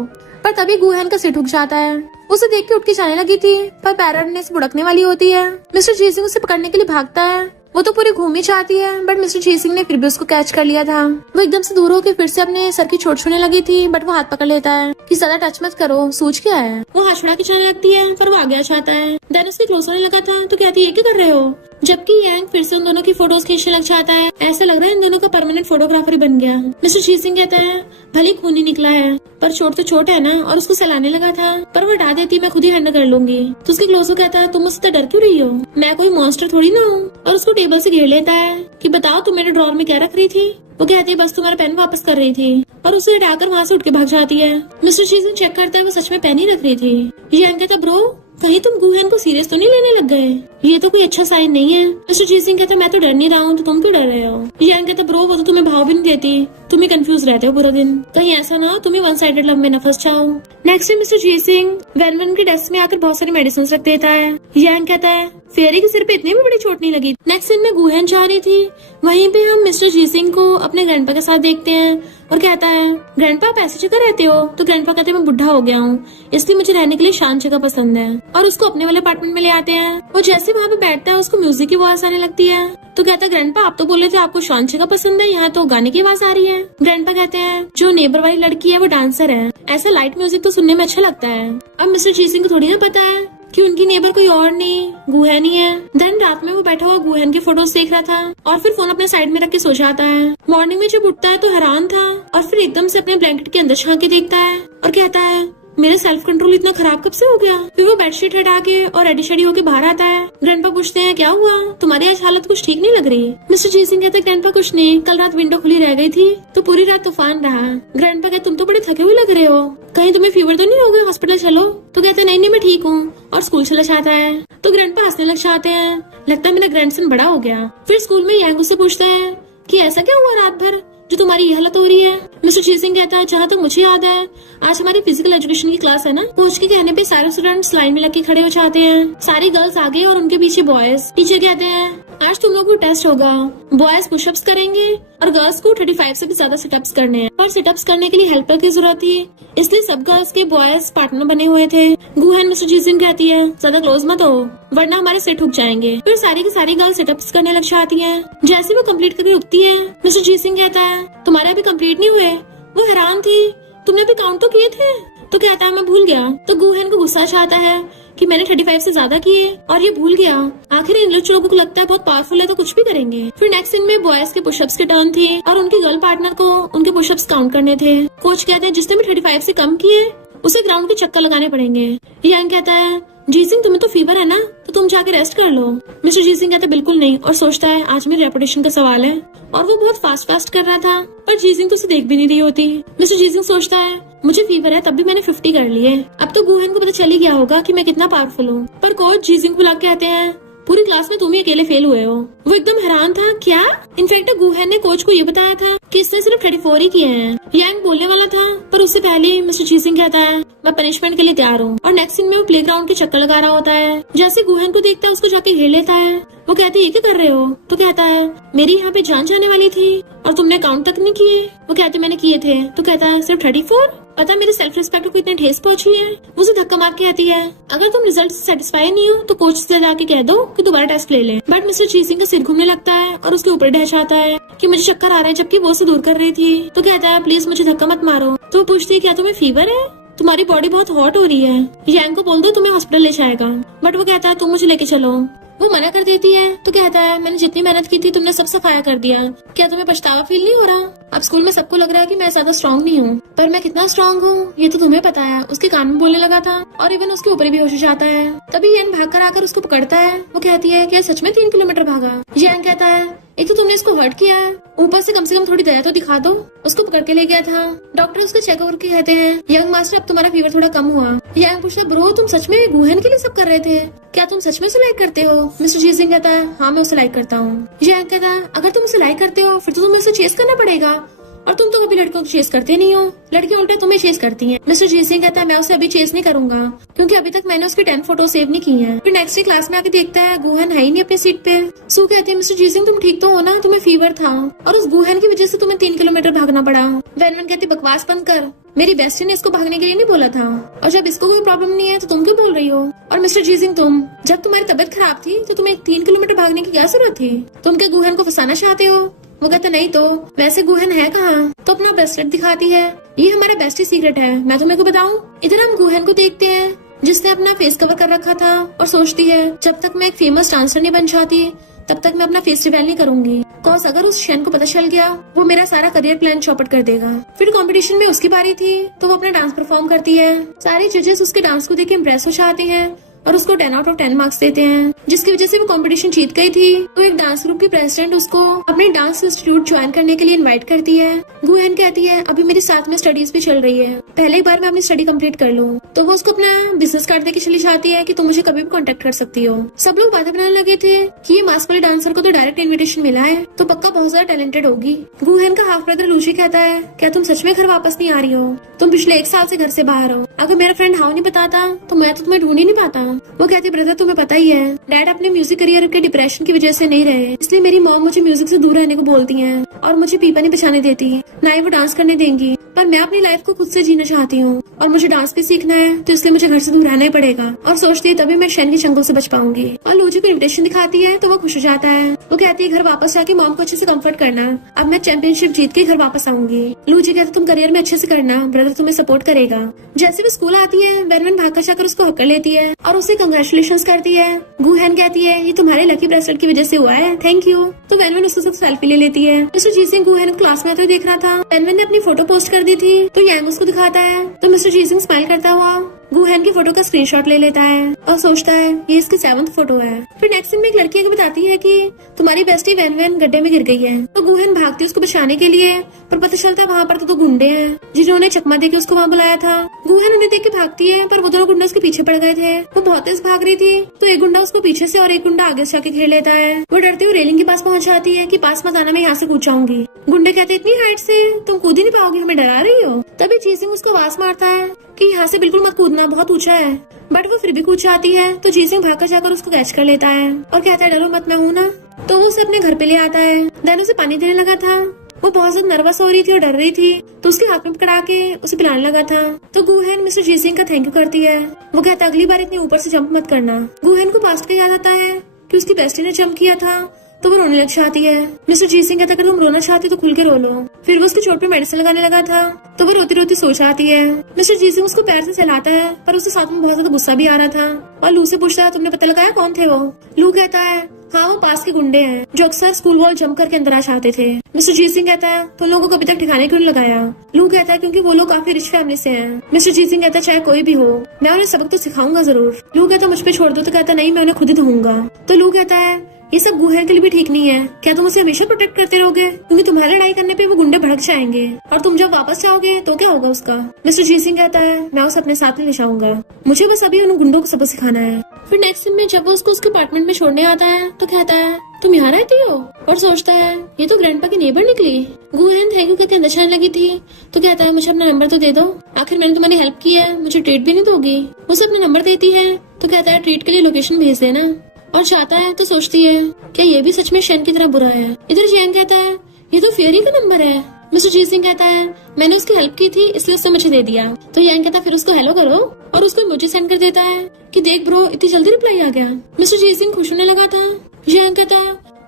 पर तभी गुहन का सिर ठुक जाता है। उसे देख के उठ के जाने लगी थी, पर पैरट ने बुड़कने वाली होती है। मिस्टर जी सिंह उसे पकड़ने के लिए भागता है, वो तो पूरी घूमी चाहती है, बट मिस्टर जी सिंह ने फिर भी उसको कैच कर लिया था। वो एकदम से दूर होकर फिर से अपने सर की चोट छूने लगी थी, बट वो हाथ पकड़ लेता है कि ज्यादा टच मत करो, सूझ क्या है। वो हाथ छुड़ा के जाने लगती है, पर वो आगे आ जाता है। देन उसके क्लोज होने लगा था, तो कहती है क्या कर रहे हो, जबकि यंग फिर से उन दोनों की फोटोज खींचने लग जाता है। ऐसा लग रहा है इन दोनों का परमानेंट फोटोग्राफर बन गया। मिस्टर जी सिंह कहता है भले खून निकला है, पर चोट तो चोट है ना, और उसको सहलाने लगा था, पर वो हटा देती मैं खुद ही हैंडल कर लूंगी। तो उसके क्लोज कहता है तुम मुझसे डर क्यों रही हो, मैं कोई मॉन्स्टर थोड़ी ना हूँ, और उसको टेबल से घेर लेता है कि बताओ तुम मेरे ड्रॉर में क्या रख रही थी। वो कहती है बस तुम्हारा पेन वापस कर रही थी, और उसे हटाकर वहाँ से उठ के भाग जाती है। मिस्टर जी सिंह चेक करता है वो सच में पेन ही रख रही थी। यंग कहता ब्रो कहीं तुम गुहन को सीरियस तो नहीं लेने लग गए, ये तो कोई अच्छा साइन नहीं है। मिस्टर जी सिंह कहता मैं तो डर नहीं रहा हूँ, तो तुम क्यों डर रहे हो। यंग कहता ब्रो वो तो तुम्हें भाव भी नहीं देती, तुम ही कंफ्यूज रहते हो पूरा दिन, कहीं ऐसा ना हो तुम्हें वन साइडेड लव में न फंस जाओ। नेक्स्ट मिस्टर जी सिंह वेनवेन के डेस्क में आकर बहुत सारी मेडिसिन रख देता है। यंग कहता है फेरी के सिर पे इतनी भी बड़ी चोट नहीं लगी। नेक्स्ट सीन में गुहन जा रही थी, वहीं पे हम मिस्टर जी सिंह को अपने ग्रैंडपा के साथ देखते हैं, और कहता है ग्रैंडपा आप ऐसी जगह रहते हो, तो ग्रैंडपा कहते हैं मैं बुढ़ा हो गया हूँ, इसलिए मुझे रहने के लिए शांत जगह पसंद है, और उसको अपने वाले अपार्टमेंट में ले आते हैं। वो जैसे वहाँ पे बैठता है उसको म्यूजिक की आवाज आने लगती है, तो कहता है ग्रैंडपा आप तो बोले थे आपको शांत जगह पसंद है, यहाँ तो गाने की आवाज आ रही है। ग्रैंडपा कहते हैं जो नेबर वाली लड़की है वो डांसर है, ऐसा लाइट म्यूजिक तो सुनने में अच्छा लगता है। अब मिस्टर जी सिंह को थोड़ी ना पता है कि उनकी नेबर कोई और नहीं गुहन ही है। देन रात में वो बैठा हुआ गुहन के फोटोज देख रहा था, और फिर फोन अपने साइड में रख के सो जाता है। मॉर्निंग में जब उठता है तो हैरान था, और फिर एकदम से अपने ब्लैंकेट के अंदर झांक के देखता है और कहता है मेरा सेल्फ कंट्रोल इतना खराब कब से हो गया। फिर वो बेडशीट हटा के और रेडी शेडी होके बाहर आता है। ग्रैंडपा पूछते हैं क्या हुआ, तुम्हारी आज हालत कुछ ठीक नहीं लग रही। मिस्टर जी सिंह कहते हैं ग्रैंडपा कुछ नहीं, कल रात विंडो खुली रह गई थी तो पूरी रात तूफान रहा। ग्रैंडपा कहते तुम तो बड़े थके हुए लग रहे हो, कहीं तुम्हें फीवर तो नहीं हो गया, हॉस्पिटल चलो। तो कहते नहीं नहीं मैं ठीक हूँ, और स्कूल चला जाता है। तो ग्रैंडपा हंसने लग जाते हैं, लगता है मेरा ग्रैंडसन बड़ा हो गया। फिर स्कूल में यंग उससे पूछता है कि ऐसा क्या हुआ रात भर, जो तुम्हारी ये हालत हो रही है। मिस्टर जी सिंह कहता है जहाँ तक मुझे याद है आज हमारी फिजिकल एजुकेशन की क्लास है ना, कोच के कहने पे सारे स्टूडेंट्स लाइन में लग के खड़े हो जाते हैं, सारी गर्ल्स आगे और उनके पीछे बॉयज। टीचर कहते हैं आज तुम लोगों को टेस्ट होगा, बॉयज पुशअप्स करेंगे और गर्ल्स को 35 से भी ज्यादा सिटअप्स करने हैं। पर सिटअप्स करने के लिए हेल्पर की जरूरत थी, इसलिए सब गर्ल्स के बॉयज पार्टनर बने हुए थे। गुहन मिस्टर जी सिंह कहती है ज्यादा क्लोज मत हो वरना हमारे सेट रुक जाएंगे। फिर सारी की सारी गर्ल्स सिटअप्स करने लग जाती हैं। जैसे वो कंप्लीट करके रुकती है मिस्टर जी सिंह कहता है तुम्हारे अभी कंप्लीट नहीं हुए। वो हैरान थी तुमने अभी काउंट तो किए थे। तो कहता है मैं भूल गया। तो गुहन को गुस्सा आता है कि मैंने 35 से ज्यादा किए और ये भूल गया। आखिर इन लोगों को लगता है बहुत पावरफुल है तो कुछ भी करेंगे। फिर नेक्स्ट सीन में बॉयज के पुशअप्स के टर्न थी और उनकी गर्ल पार्टनर को उनके पुशअप्स काउंट करने थे। कोच कहते हैं जिसने भी 35 से कम किए उसे ग्राउंड के चक्कर लगाने पड़ेंगे। यंग कहता है जी सिंह तुम्हें तो फीवर है ना तो तुम जाके रेस्ट कर लो। मिस्टर जी सिंह कहता है बिल्कुल नहीं और सोचता है आज मेरी रेपुटेशन का सवाल है। और वो बहुत फास्ट कर रहा था पर जी सिंह तो उसे देख भी नहीं रही होती। मिस्टर जी सिंह सोचता है मुझे फीवर है तब भी मैंने 50 कर लिए, अब तो गुहन को पता चल ही गया होगा कि मैं कितना पावरफुल हूँ। पर कोच जी सिंह को बुला के कहते हैं पूरी क्लास में तुम ही अकेले फेल हुए हो। वो एकदम हैरान था क्या। इनफैक्ट गुहन ने कोच को ये बताया था कि इसने सिर्फ 34 ही किए हैं। यंग बोलने वाला था पर उससे पहले मिस्टर जी सिंह कहता है मैं पनिशमेंट के लिए तैयार हूँ। और नेक्स्ट सीन में वो प्लेग्राउंड के चक्कर लगा रहा होता है। जैसे गुहन को देखता है उसको जाके घेर लेता है। वो कहती है ये क्या कर रहे हो। तो कहता है मेरी यहाँ पे जान जाने वाली थी और तुमने काउंट तक नहीं किए। वो कहते मैंने किए थे। तो कहता है सिर्फ 34। पता मेरे सेल्फ रिस्पेक्ट को इतने ठेस पहुंची है। मुझे धक्का मार के कहती है अगर तुम रिजल्ट से सेटिस्फाई नहीं हो तो कोच से जाके कह दो कि दोबारा टेस्ट ले ले। बट मिस्टर जी सिंह का सिर घूमने लगता है और उसके ऊपर ढह जाता है कि मुझे चक्कर आ रहा है जबकि वो उसे दूर कर रही थी। तो कहता है प्लीज मुझे धक्का मत मारो। तो वो पूछती है क्या तुम्हें फीवर है, तुम्हारी बॉडी बहुत हॉट हो रही है, यंग को बोल दो तुम्हें हॉस्पिटल ले जाएगा। बट वो कहता है तुम मुझे लेके चलो। वो मना कर देती है। तो कहता है मैंने जितनी मेहनत की थी तुमने सब सफाया कर दिया, क्या तुम्हें पछतावा फील नहीं हो रहा। अब स्कूल में सबको लग रहा है कि मैं ज्यादा स्ट्रांग नहीं हूँ पर मैं कितना स्ट्रांग हूँ ये तो तुम्हें पता है। उसके कान में बोलने लगा था और इवन उसके ऊपर भी होश जाता है। तभी यंग भाग कर आकर उसको पकड़ता है। वो कहती है क्या सच में 3 किलोमीटर भागा। यंग कहता है एक तो तुमने इसको हर्ट किया है ऊपर से कम थोड़ी दया तो दिखा दो। उसको पकड़ के ले गया था। डॉक्टर उसको चेक ओवर के कहते हैं यंग मास्टर अब तुम्हारा फीवर थोड़ा कम हुआ। यंग पूछता ब्रो तुम सच में गुहन के लिए सब कर रहे थे, क्या तुम सच में उसे लाइक करते हो। मिस्टर जी सिंह कहता है हाँ मैं उसे लाइक करता हूँ। यंग कहता है अगर तुम उसे लाइक करते हो फिर तो तुम्हें उसे चेस करना पड़ेगा और तुम तो कभी लड़कों को चेस करते नहीं हो, लड़कियां उल्टे तुम्हें चेस करती हैं। मिस्टर जी सिंह कहता है मैं उसे अभी चेस नहीं करूंगा क्योंकि अभी तक मैंने उसकी 10 फोटो सेव नहीं की हैं। फिर नेक्स्ट डे क्लास में आके देखता है गुहन है ही नहीं अपनी सीट पे। सू कहती है मिस्टर जी सिंह तुम ठीक तो हो ना, तुम्हें फीवर था और उस गुहन की वजह से तुम्हें 3 किलोमीटर भागना पड़ा। वैनवन कहती बकवास बंद कर, मेरी बेस्टी ने इसको भागने के लिए नहीं बोला था और जब इसको कोई प्रॉब्लम नहीं है तो तुम क्यों बोल रही हो। और मिस्टर जी सिंह तुम जब तुम्हारी तबियत खराब थी तो तुम्हें 3 किलोमीटर भागने की क्या जरूरत थी, तुम क्या गुहन को फंसाना चाहते हो। वो कहता नहीं तो वैसे गुहन है कहाँ। तो अपना ब्रेसलेट दिखाती है ये हमारा बेस्ट सीक्रेट है मैं तुम्हें को बताऊं। इधर हम गुहन को देखते हैं जिसने अपना फेस कवर कर रखा था और सोचती है जब तक मैं एक फेमस डांसर नहीं बन जाती तब तक मैं अपना फेस रिवील नहीं करूंगी कॉज अगर उस शन को पता चल गया वो मेरा सारा करियर प्लान चौपट कर देगा। फिर कंपटीशन में उसकी बारी थी तो वो अपना डांस परफॉर्म करती है। सारे जजेस उसके डांस को देख के इम्प्रेस हो जाते हैं और उसको 10 आउट ऑफ 10 मार्क्स देते हैं जिसकी वजह से वो कंपटीशन जीत गई थी। तो एक डांस ग्रुप की प्रेसिडेंट उसको अपने डांस इंस्टीट्यूट ज्वाइन करने के लिए इनवाइट करती है। गुहन कहती है अभी मेरी साथ में स्टडीज भी चल रही है, पहले बार मैं अपनी स्टडी कंप्लीट कर लूं। तो वो उसको अपना बिजनेस कार्ड देके चली जाती है कि तुम मुझे कभी भी कांटेक्ट कर सकती हो। सब लोग बातें बनाने लगे थे कि ये मास्क वाले डांसर को तो डायरेक्ट इन्विटेशन मिला है तो पक्का बहुत ज्यादा टैलेंटेड होगी। गुहन का हाफ ब्रदर लूची कहता है क्या तुम सच में घर वापस नहीं आ रही हो, तुम पिछले 1 साल से घर से बाहर हो, अगर मेरा फ्रेंड हाउ नहीं बताता तो मैं तो तुम्हें ढूंढ ही नहीं पाता। वो कहती ब्रदर तुम्हें पता ही है डैड अपने म्यूजिक करियर के डिप्रेशन की वजह से नहीं रहे, इसलिए मेरी मॉम मुझे म्यूजिक से दूर रहने को बोलती है और मुझे पीपा नहीं बचाने देती, ना ही वो डांस करने देंगी। पर मैं अपनी लाइफ को खुद से जीना चाहती हूँ और मुझे डांस भी सीखना है तो इसलिए मुझे घर से दूर रहना ही पड़ेगा। और सोचती है तभी मैं शन के चंगुल से बच पाऊंगी। और लूची को इन्विटेशन दिखाती है तो वो खुश हो जाता है। वो कहती है घर वापस जाके मॉम को अच्छे से कंफर्ट करना, अब मैं चैंपियनशिप जीत के घर वापस आऊंगी। लूची कहती तुम करियर में अच्छे से करना, ब्रदर तुम्हें सपोर्ट करेगा। जैसे वो स्कूल आती है वैनवन भाग जाकर उसको हक कर लेती है और उसे कंग्रेचुलेशन करती है। गुहन कहती है ये तुम्हारे लकी ब्रेसलेट की वजह से हुआ है, थैंक यू। तो वैनवन उससे सब सेल्फी ले लेती है। मिस्टर जी सिंह गुहन क्लास में आते हुए देख रहा था। वैनवन ने अपनी फोटो पोस्ट कर दी थी तो यंग उसको दिखाता है तो मिस्टर जी सिंह स्माइल करता हुआ गुहन की फोटो का स्क्रीनशॉट ले लेता है और सोचता है ये इसकी 7th फोटो है। फिर नेक्स्ट सीन में एक लड़की आके बताती है कि तुम्हारी बेस्टी वैनवन गड्ढे में गिर गई है। तो गुहन भागती है उसको बचाने के लिए पर पता चलता है वहाँ पर तो गुंडे हैं जिन्होंने चकमा देके उसको वहाँ बुलाया था। गुहन उन्हें देख के भागती है पर वो दोनों गुंडे उसके पीछे पड़ गए थे। वो बहुत तेज भाग रही थी तो एक गुंडा उसको पीछे से और एक गुंडा आगे से आके घेर लेता है। वो डरते हुए रेलिंग के पास पहुँच जाती है कि पास मत आना मैं यहाँ से कूद जाऊंगी। गुंडे कहते इतनी हाइट से तुम कूद ही नहीं पाओगे, हमें डरा रही हो। तभी जी सिंह उसको आवाज मारता है कि यहाँ से बिल्कुल मत कूदना, बहुत ऊंचा है। बट वो फिर भी कूद जाती है तो जी सिंह भागकर जाकर उसको कैच कर लेता है और कहता है डरो मत, मैं हूँ ना। तो वो उसे अपने घर पे ले आता है। देन उसे पानी देने लगा था। वो बहुत ज्यादा नर्वस हो रही थी और डर रही थी, तो उसके हाथ में पकड़ा के उसे पिलाने लगा था। तो गुहेन मिस्टर जी सिंह का थैंक यू करती है। वो कहता है अगली बार इतनी ऊपर से जंप मत करना। गुहेन को पास्ट का याद आता है कि उसकी बेस्टी ने जंप किया था, तो वो रोने लग जाती है। मिस्टर जी सिंह कहता है अगर तुम रोना चाहते तो खुल के रो लो। फिर वो उसकी चोट पे मेडिसिन लगाने लगा था, तो वो रोती रोती सो जाती है। मिस्टर जी सिंह उसको पैर से सहलाता है, पर उसके साथ में बहुत ज्यादा गुस्सा भी आ रहा था और लू से पूछता है तुमने पता लगाया कौन थे वो। लू कहता है हाँ वो पास के गुंडे हैं जो अक्सर स्कूल वॉल जंप करके अंदर आ जाते थे। मिस्टर जी सिंह कहता है तुम लोगों को अभी तक ठिकाने क्यों नहीं लगाया। लू कहता है क्योंकि वो लोग काफी रिच फैमिली से हैं। मिस्टर जी सिंह कहता है चाहे कोई भी हो मैं उन्हें सबक तो सिखाऊंगा जरूर। लू कहता है मुझ पे छोड़ दो, तो कहता नहीं मैं उन्हें खुद ही दूंगा। तो लू कहता है ये सब गुहेन के लिए भी ठीक नहीं है, क्या तुम उसे हमेशा प्रोटेक्ट करते रहोगे, क्योंकि तुम्हारी लड़ाई करने पे वो गुंडे भड़क जाएंगे और तुम जब वापस जाओगे तो क्या होगा उसका। मिस्टर जी सिंह कहता है मैं उसे अपने साथ में ले जाऊंगा, मुझे बस अभी उन गुंडों को सबक सिखाना है। फिर नेक्स्ट दिन में जब वो उसको उसके अपार्टमेंट में छोड़ने आता है तो कहता है तुम यहाँ रहती हो, और सोचता है ये तो ग्रैंडपा की नेबर निकली। गुहेन थैंक यू कहकर अंदर जाने लगी थी तो कहता है मुझे अपना नंबर तो दे दो, आखिर मैंने तुम्हारी हेल्प की है, मुझे ट्रीट भी नहीं दोगी। उसे अपना नंबर देती है तो कहता है ट्रीट के लिए लोकेशन भेज देना, और चाहता है तो सोचती है क्या ये भी सच में शेन की तरह बुरा है। इधर शेन कहता है ये तो फेरी का नंबर है। मिस्टर जी सिंह कहता है मैंने उसकी हेल्प की थी इसलिए उसने मुझे दे दिया। तो यांग कहता है फिर उसको हेलो करो, और उसको इमोजी सेंड कर देता है कि देख ब्रो इतनी जल्दी रिप्लाई आ गया। मिस्टर जी सिंह खुश होने लगा था। यांग कहता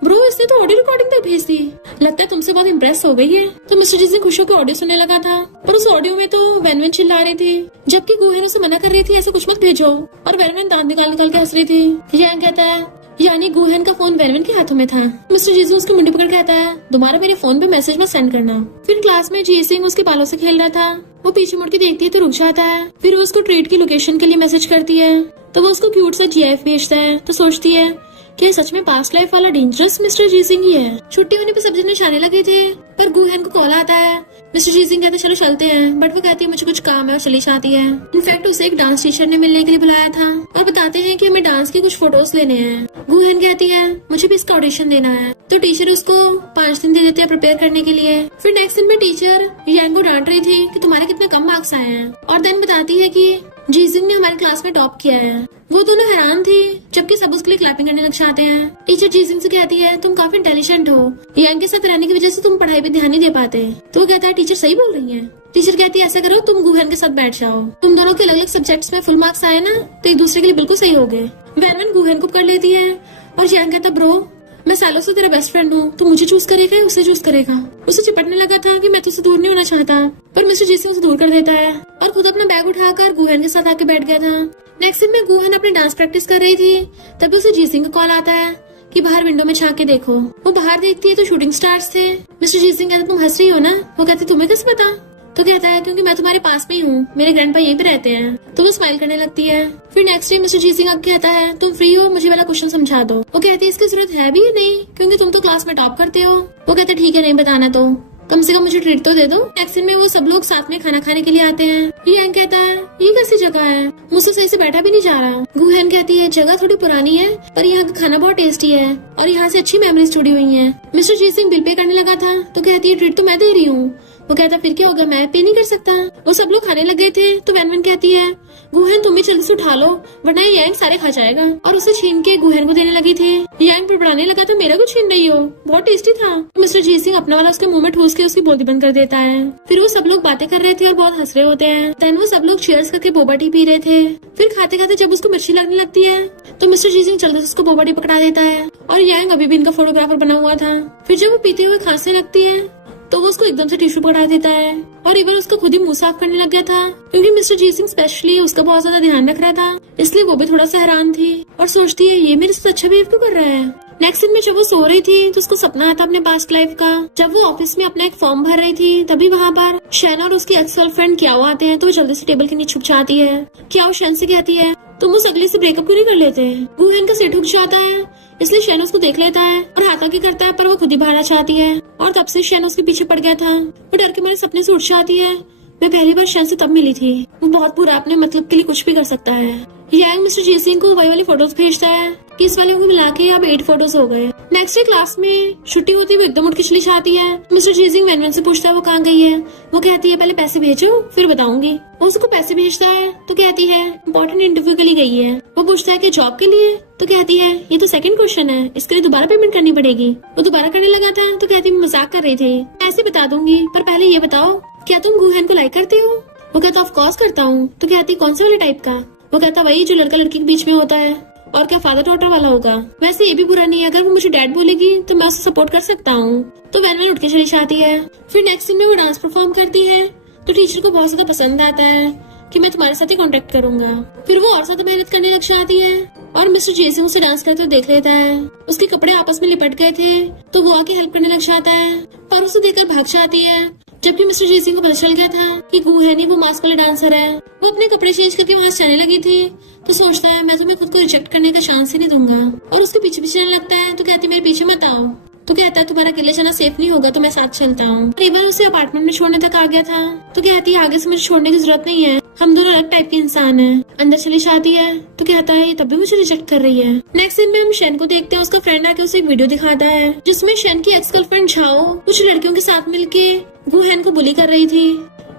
ब्रो इसने तो ऑडियो रिकॉर्डिंग तक भेज दी, लगता है तुमसे बहुत इम्प्रेस हो गई है। तो मिस्टर जी सिंह खुश होकर ऑडियो सुनने लगा था, पर उस ऑडियो में तो वैन चिल्ला रही थी, जबकि गुहेन उसे मना कर रही थी ऐसे कुछ मत भेजो, और वैन दांत निकाल के हंस रही थी। यांग कहता है यानी गुहेन का फोन वेनवेन के हाथों में था। मिस्टर जी सिंह उसकी मुंडी पकड़ कहता है दोबारा मेरे फोन पे मैसेज मत सेंड करना। फिर क्लास में जी सिंह उसके बालों से खेल रहा था। वो पीछे मुड़ के देखती है तो रुक जाता है। फिर वो उसको ट्रीट की लोकेशन के लिए मैसेज करती है, तो वो उसको क्यूट सा जीएफ भेजता है। तो सोचती है कि ये सच में पास्ट लाइफ वाला डेंजरस मिस्टर जी सिंह ही है। छुट्टी होने पे सब जने जाने लगे थे, पर गुहेन को कॉल आता है। मिस्टर जी सिंह कहते चलो चलते हैं, बट वो कहती है मुझे कुछ काम है और चली जाती है। इनफैक्ट उसे एक डांस टीचर ने मिलने के लिए बुलाया था और बताते हैं कि हमें डांस के कुछ फोटोज लेने हैं। गुहेन कहती है मुझे भी इसका ऑडिशन देना है, तो टीचर उसको 5 दिन दे देते हैं प्रिपेयर करने के लिए। फिर नेक्स्ट दिन में टीचर यांग को डांट रही थी कि तुम्हारे कितने कम मार्क्स आए हैं, और देन बताती है कि जी सिंह ने हमारी क्लास में टॉप किया है। वो दोनों हैरान थी, जबकि सब उसके लिए क्लैपिंग करने लग जाते हैं। टीचर जी सिंह से कहती है तुम काफी इंटेलिजेंट हो, यांग के साथ रहने की वजह से तुम पढ़ाई पे ध्यान नहीं दे पाते। तो वो कहता है टीचर सही बोल रही है। टीचर कहती है ऐसा करो तुम गुहेन के साथ बैठ जाओ, तुम दोनों के अलग अलग सब्जेक्ट्स में फुल मार्क्स आए ना तो एक दूसरे के लिए बिल्कुल सही हो गए। वैन गुहेन को कर लेती है और यांग कहता ब्रो मैं सालों से तेरा बेस्ट फ्रेंड हूँ, तू मुझे चूज करेगा या उसे चूज करेगा। उसे चिपटने लगा था कि मैं तुझसे दूर नहीं होना चाहता, पर मिस्टर जी सिंह उसे दूर कर देता है और खुद अपना बैग उठाकर गुहेन के साथ आके बैठ गया था। नेक्स्ट दिन में गुहेन अपनी डांस प्रैक्टिस कर रही थी, तभी उसे जी सिंह का कॉल आता है कि बाहर विंडो में झांक के देखो। वो बाहर देखती है तो शूटिंग स्टार्स थे। मिस्टर जी सिंह कहते तुम हंस रही हो ना। वो कहते तुम्हें कैसे पता। तो कहता है क्योंकि मैं तुम्हारे पास में ही हूँ, मेरे ग्रैंडपा यहीं पे रहते हैं। तो वो स्माइल करने लगती है। फिर नेक्स्ट डे मिस्टर जी सिंह अब कहता है तुम फ्री हो, मुझे वाला क्वेश्चन समझा दो। वो कहती है इसकी जरूरत है भी नहीं, क्योंकि तुम तो क्लास में टॉप करते हो। वो कहते ठीक है नहीं बताना तो कम से कम मुझे ट्रीट तो दे दो। नेक्स्ट दिन में वो सब लोग साथ में खाना खाने के लिए आते हैं। यांग कहता है ये कैसी जगह है, मुझसे सही से बैठा भी नहीं जा रहा। गुहेन कहती है जगह थोड़ी पुरानी है, पर यहाँ का खाना बहुत टेस्टी है और यहाँ से अच्छी मेमोरीज जुड़ी हुई हैं। मिस्टर जी सिंह बिल पे करने लगा था, तो कहती है ट्रीट तो मैं दे रही हूँ। वो कहता फिर क्या होगा, मैं पे नहीं कर सकता। वो सब लोग खाने लग गए थे, तो वैन कहती है गुहेन तुम भी जल्दी से उठा लो वरना ये यांग सारे खा जाएगा, और उसे छीन के गुहेन को देने लगी थी। यांग बड़बड़ाने लगा था मेरा कुछ छीन रही हो, बहुत टेस्टी था। मिस्टर जी सिंह अपना वाला उसके मुंह में ठूस के उसकी बोली बंद कर देता है। फिर वो सब लोग बातें कर रहे थे और बहुत हंस रहे होते हैं। देन वो सब लोग चीयर्स करके बोबा टी पी रहे थे। फिर खाते खाते जब उसको मिर्ची लगने लगती है तो मिस्टर जी सिंह जल्दी से उसको बोबा टी पकड़ा देता है, और यांग अभी भी इनका फोटोग्राफर बना हुआ था। फिर जब वो पीते हुए खांसने लगती है तो वो उसको एकदम से टिश्यू पकड़ा देता है, और इवन उसका खुद ही मुंह साफ करने लग गया था, क्योंकि मिस्टर जी सिंह स्पेशली उसका बहुत ज्यादा ध्यान रख रहा था, इसलिए वो भी थोड़ा सा हैरान थी और सोचती है ये मेरे साथ अच्छा बिहेव क्यों कर रहा है। नेक्स्ट दिन में जब वो सो रही थी तो उसको सपना आता अपने पास्ट लाइफ का। जब वो ऑफिस में अपना एक फॉर्म भर रही थी तभी वहाँ पर शैन और उसकी एक्स गर्लफ्रेंड क्याओ आते हैं, तो वो जल्दी से टेबल के नीचे छुप जाती है। क्याओ शैन से कहती है तुम उस अगली से ब्रेकअप क्यों नहीं कर लेते। गुहेन का सिर ठुक जाता है, इसलिए शैन उसको देख लेता है और हाथा की करता है, पर वो खुद ही भागना चाहती है, और तब से शैन उसके पीछे पड़ गया था। वो डर के मारे सपने से उठ जाती है। मैं पहली बार शैन से तब मिली थी, वो बहुत बुरा अपने मतलब के लिए कुछ भी कर सकता है। यांग मिस्टर जी सिंह को वही वाली फोटोज भेजता है कि इस वाले को मिला के अब 8 फोटोज हो गए। नेक्स्ट डे क्लास में छुट्टी होती है, वो एकदम उठ के चली जाती है। मिस्टर जीजिंग वैन से पूछता है वो कहाँ गई है। वो कहती है पहले पैसे भेजो फिर बताऊंगी। वो उसको पैसे भेजता है तो कहती है इम्पोर्टेंट इंटरव्यू के लिए गई है। वो पूछता है कि जॉब के लिए, तो कहती है ये तो सेकंड क्वेश्चन है, इसके लिए दोबारा पेमेंट करनी पड़ेगी। वो दोबारा करने लगा था तो कहती मैं मजाक कर रही थी, ऐसे बता दूंगी, पर पहले ये बताओ क्या तुम गूहन को लाइक करते हो। वो कहता ऑफ कोर्स करता हूँ। तो कहती कौन से वाले टाइप का। वो कहता वही जो लड़का लड़की के बीच में होता है, और क्या फादर डॉटर वाला होगा। वैसे ये भी बुरा नहीं है, अगर वो मुझे डैड बोलेगी तो मैं उसे सपोर्ट कर सकता हूँ। तो वैन उठ के चली जाती है। फिर नेक्स्ट सीन में वो डांस परफॉर्म करती है तो टीचर को बहुत ज्यादा पसंद आता है कि मैं तुम्हारे साथ ही कॉन्टेक्ट करूंगा। फिर वो और ज्यादा मेहनत करने लग जाती है और मिस्टर जेसिंग उसे डांस करते हुए देख लेता है। उसके कपड़े आपस में लिपट गए थे तो वो आके हेल्प करने लग जाता है, पर उसे देखकर भाग जाती है। जबकि मिस्टर जेसिंग को पता चल गया था कि गूहन ही वो मास्क वाले डांसर है। वो अपने कपड़े चेंज करके वहाँ से जाने लगी थी तो सोचता है मैं तुम्हें खुद को रिजेक्ट करने का चांस ही नहीं दूंगा, और उसके पीछे पीछे जाने लगता है। तो कहती मेरे पीछे मत आओ। तो कहता है तुम्हारा अकेले जाना सेफ नहीं होगा तो मैं साथ चलता हूँ। एक बार उसे अपार्टमेंट में छोड़ने तक आ गया था तो कहती है आगे से मुझे छोड़ने की जरूरत नहीं है, हम दोनों अलग टाइप के इंसान हैं। अंदर चली जाती है तो कहता है ये तब भी मुझे रिजेक्ट कर रही है। नेक्स्ट सीन में हम शेन को देखते हैं। उसका फ्रेंड आके उसे एक वीडियो दिखाता है जिसमें शेन की एक्स गर्लफ्रेंड झाओ कुछ लड़कियों के साथ मिलके गूहन को बुली कर रही थी।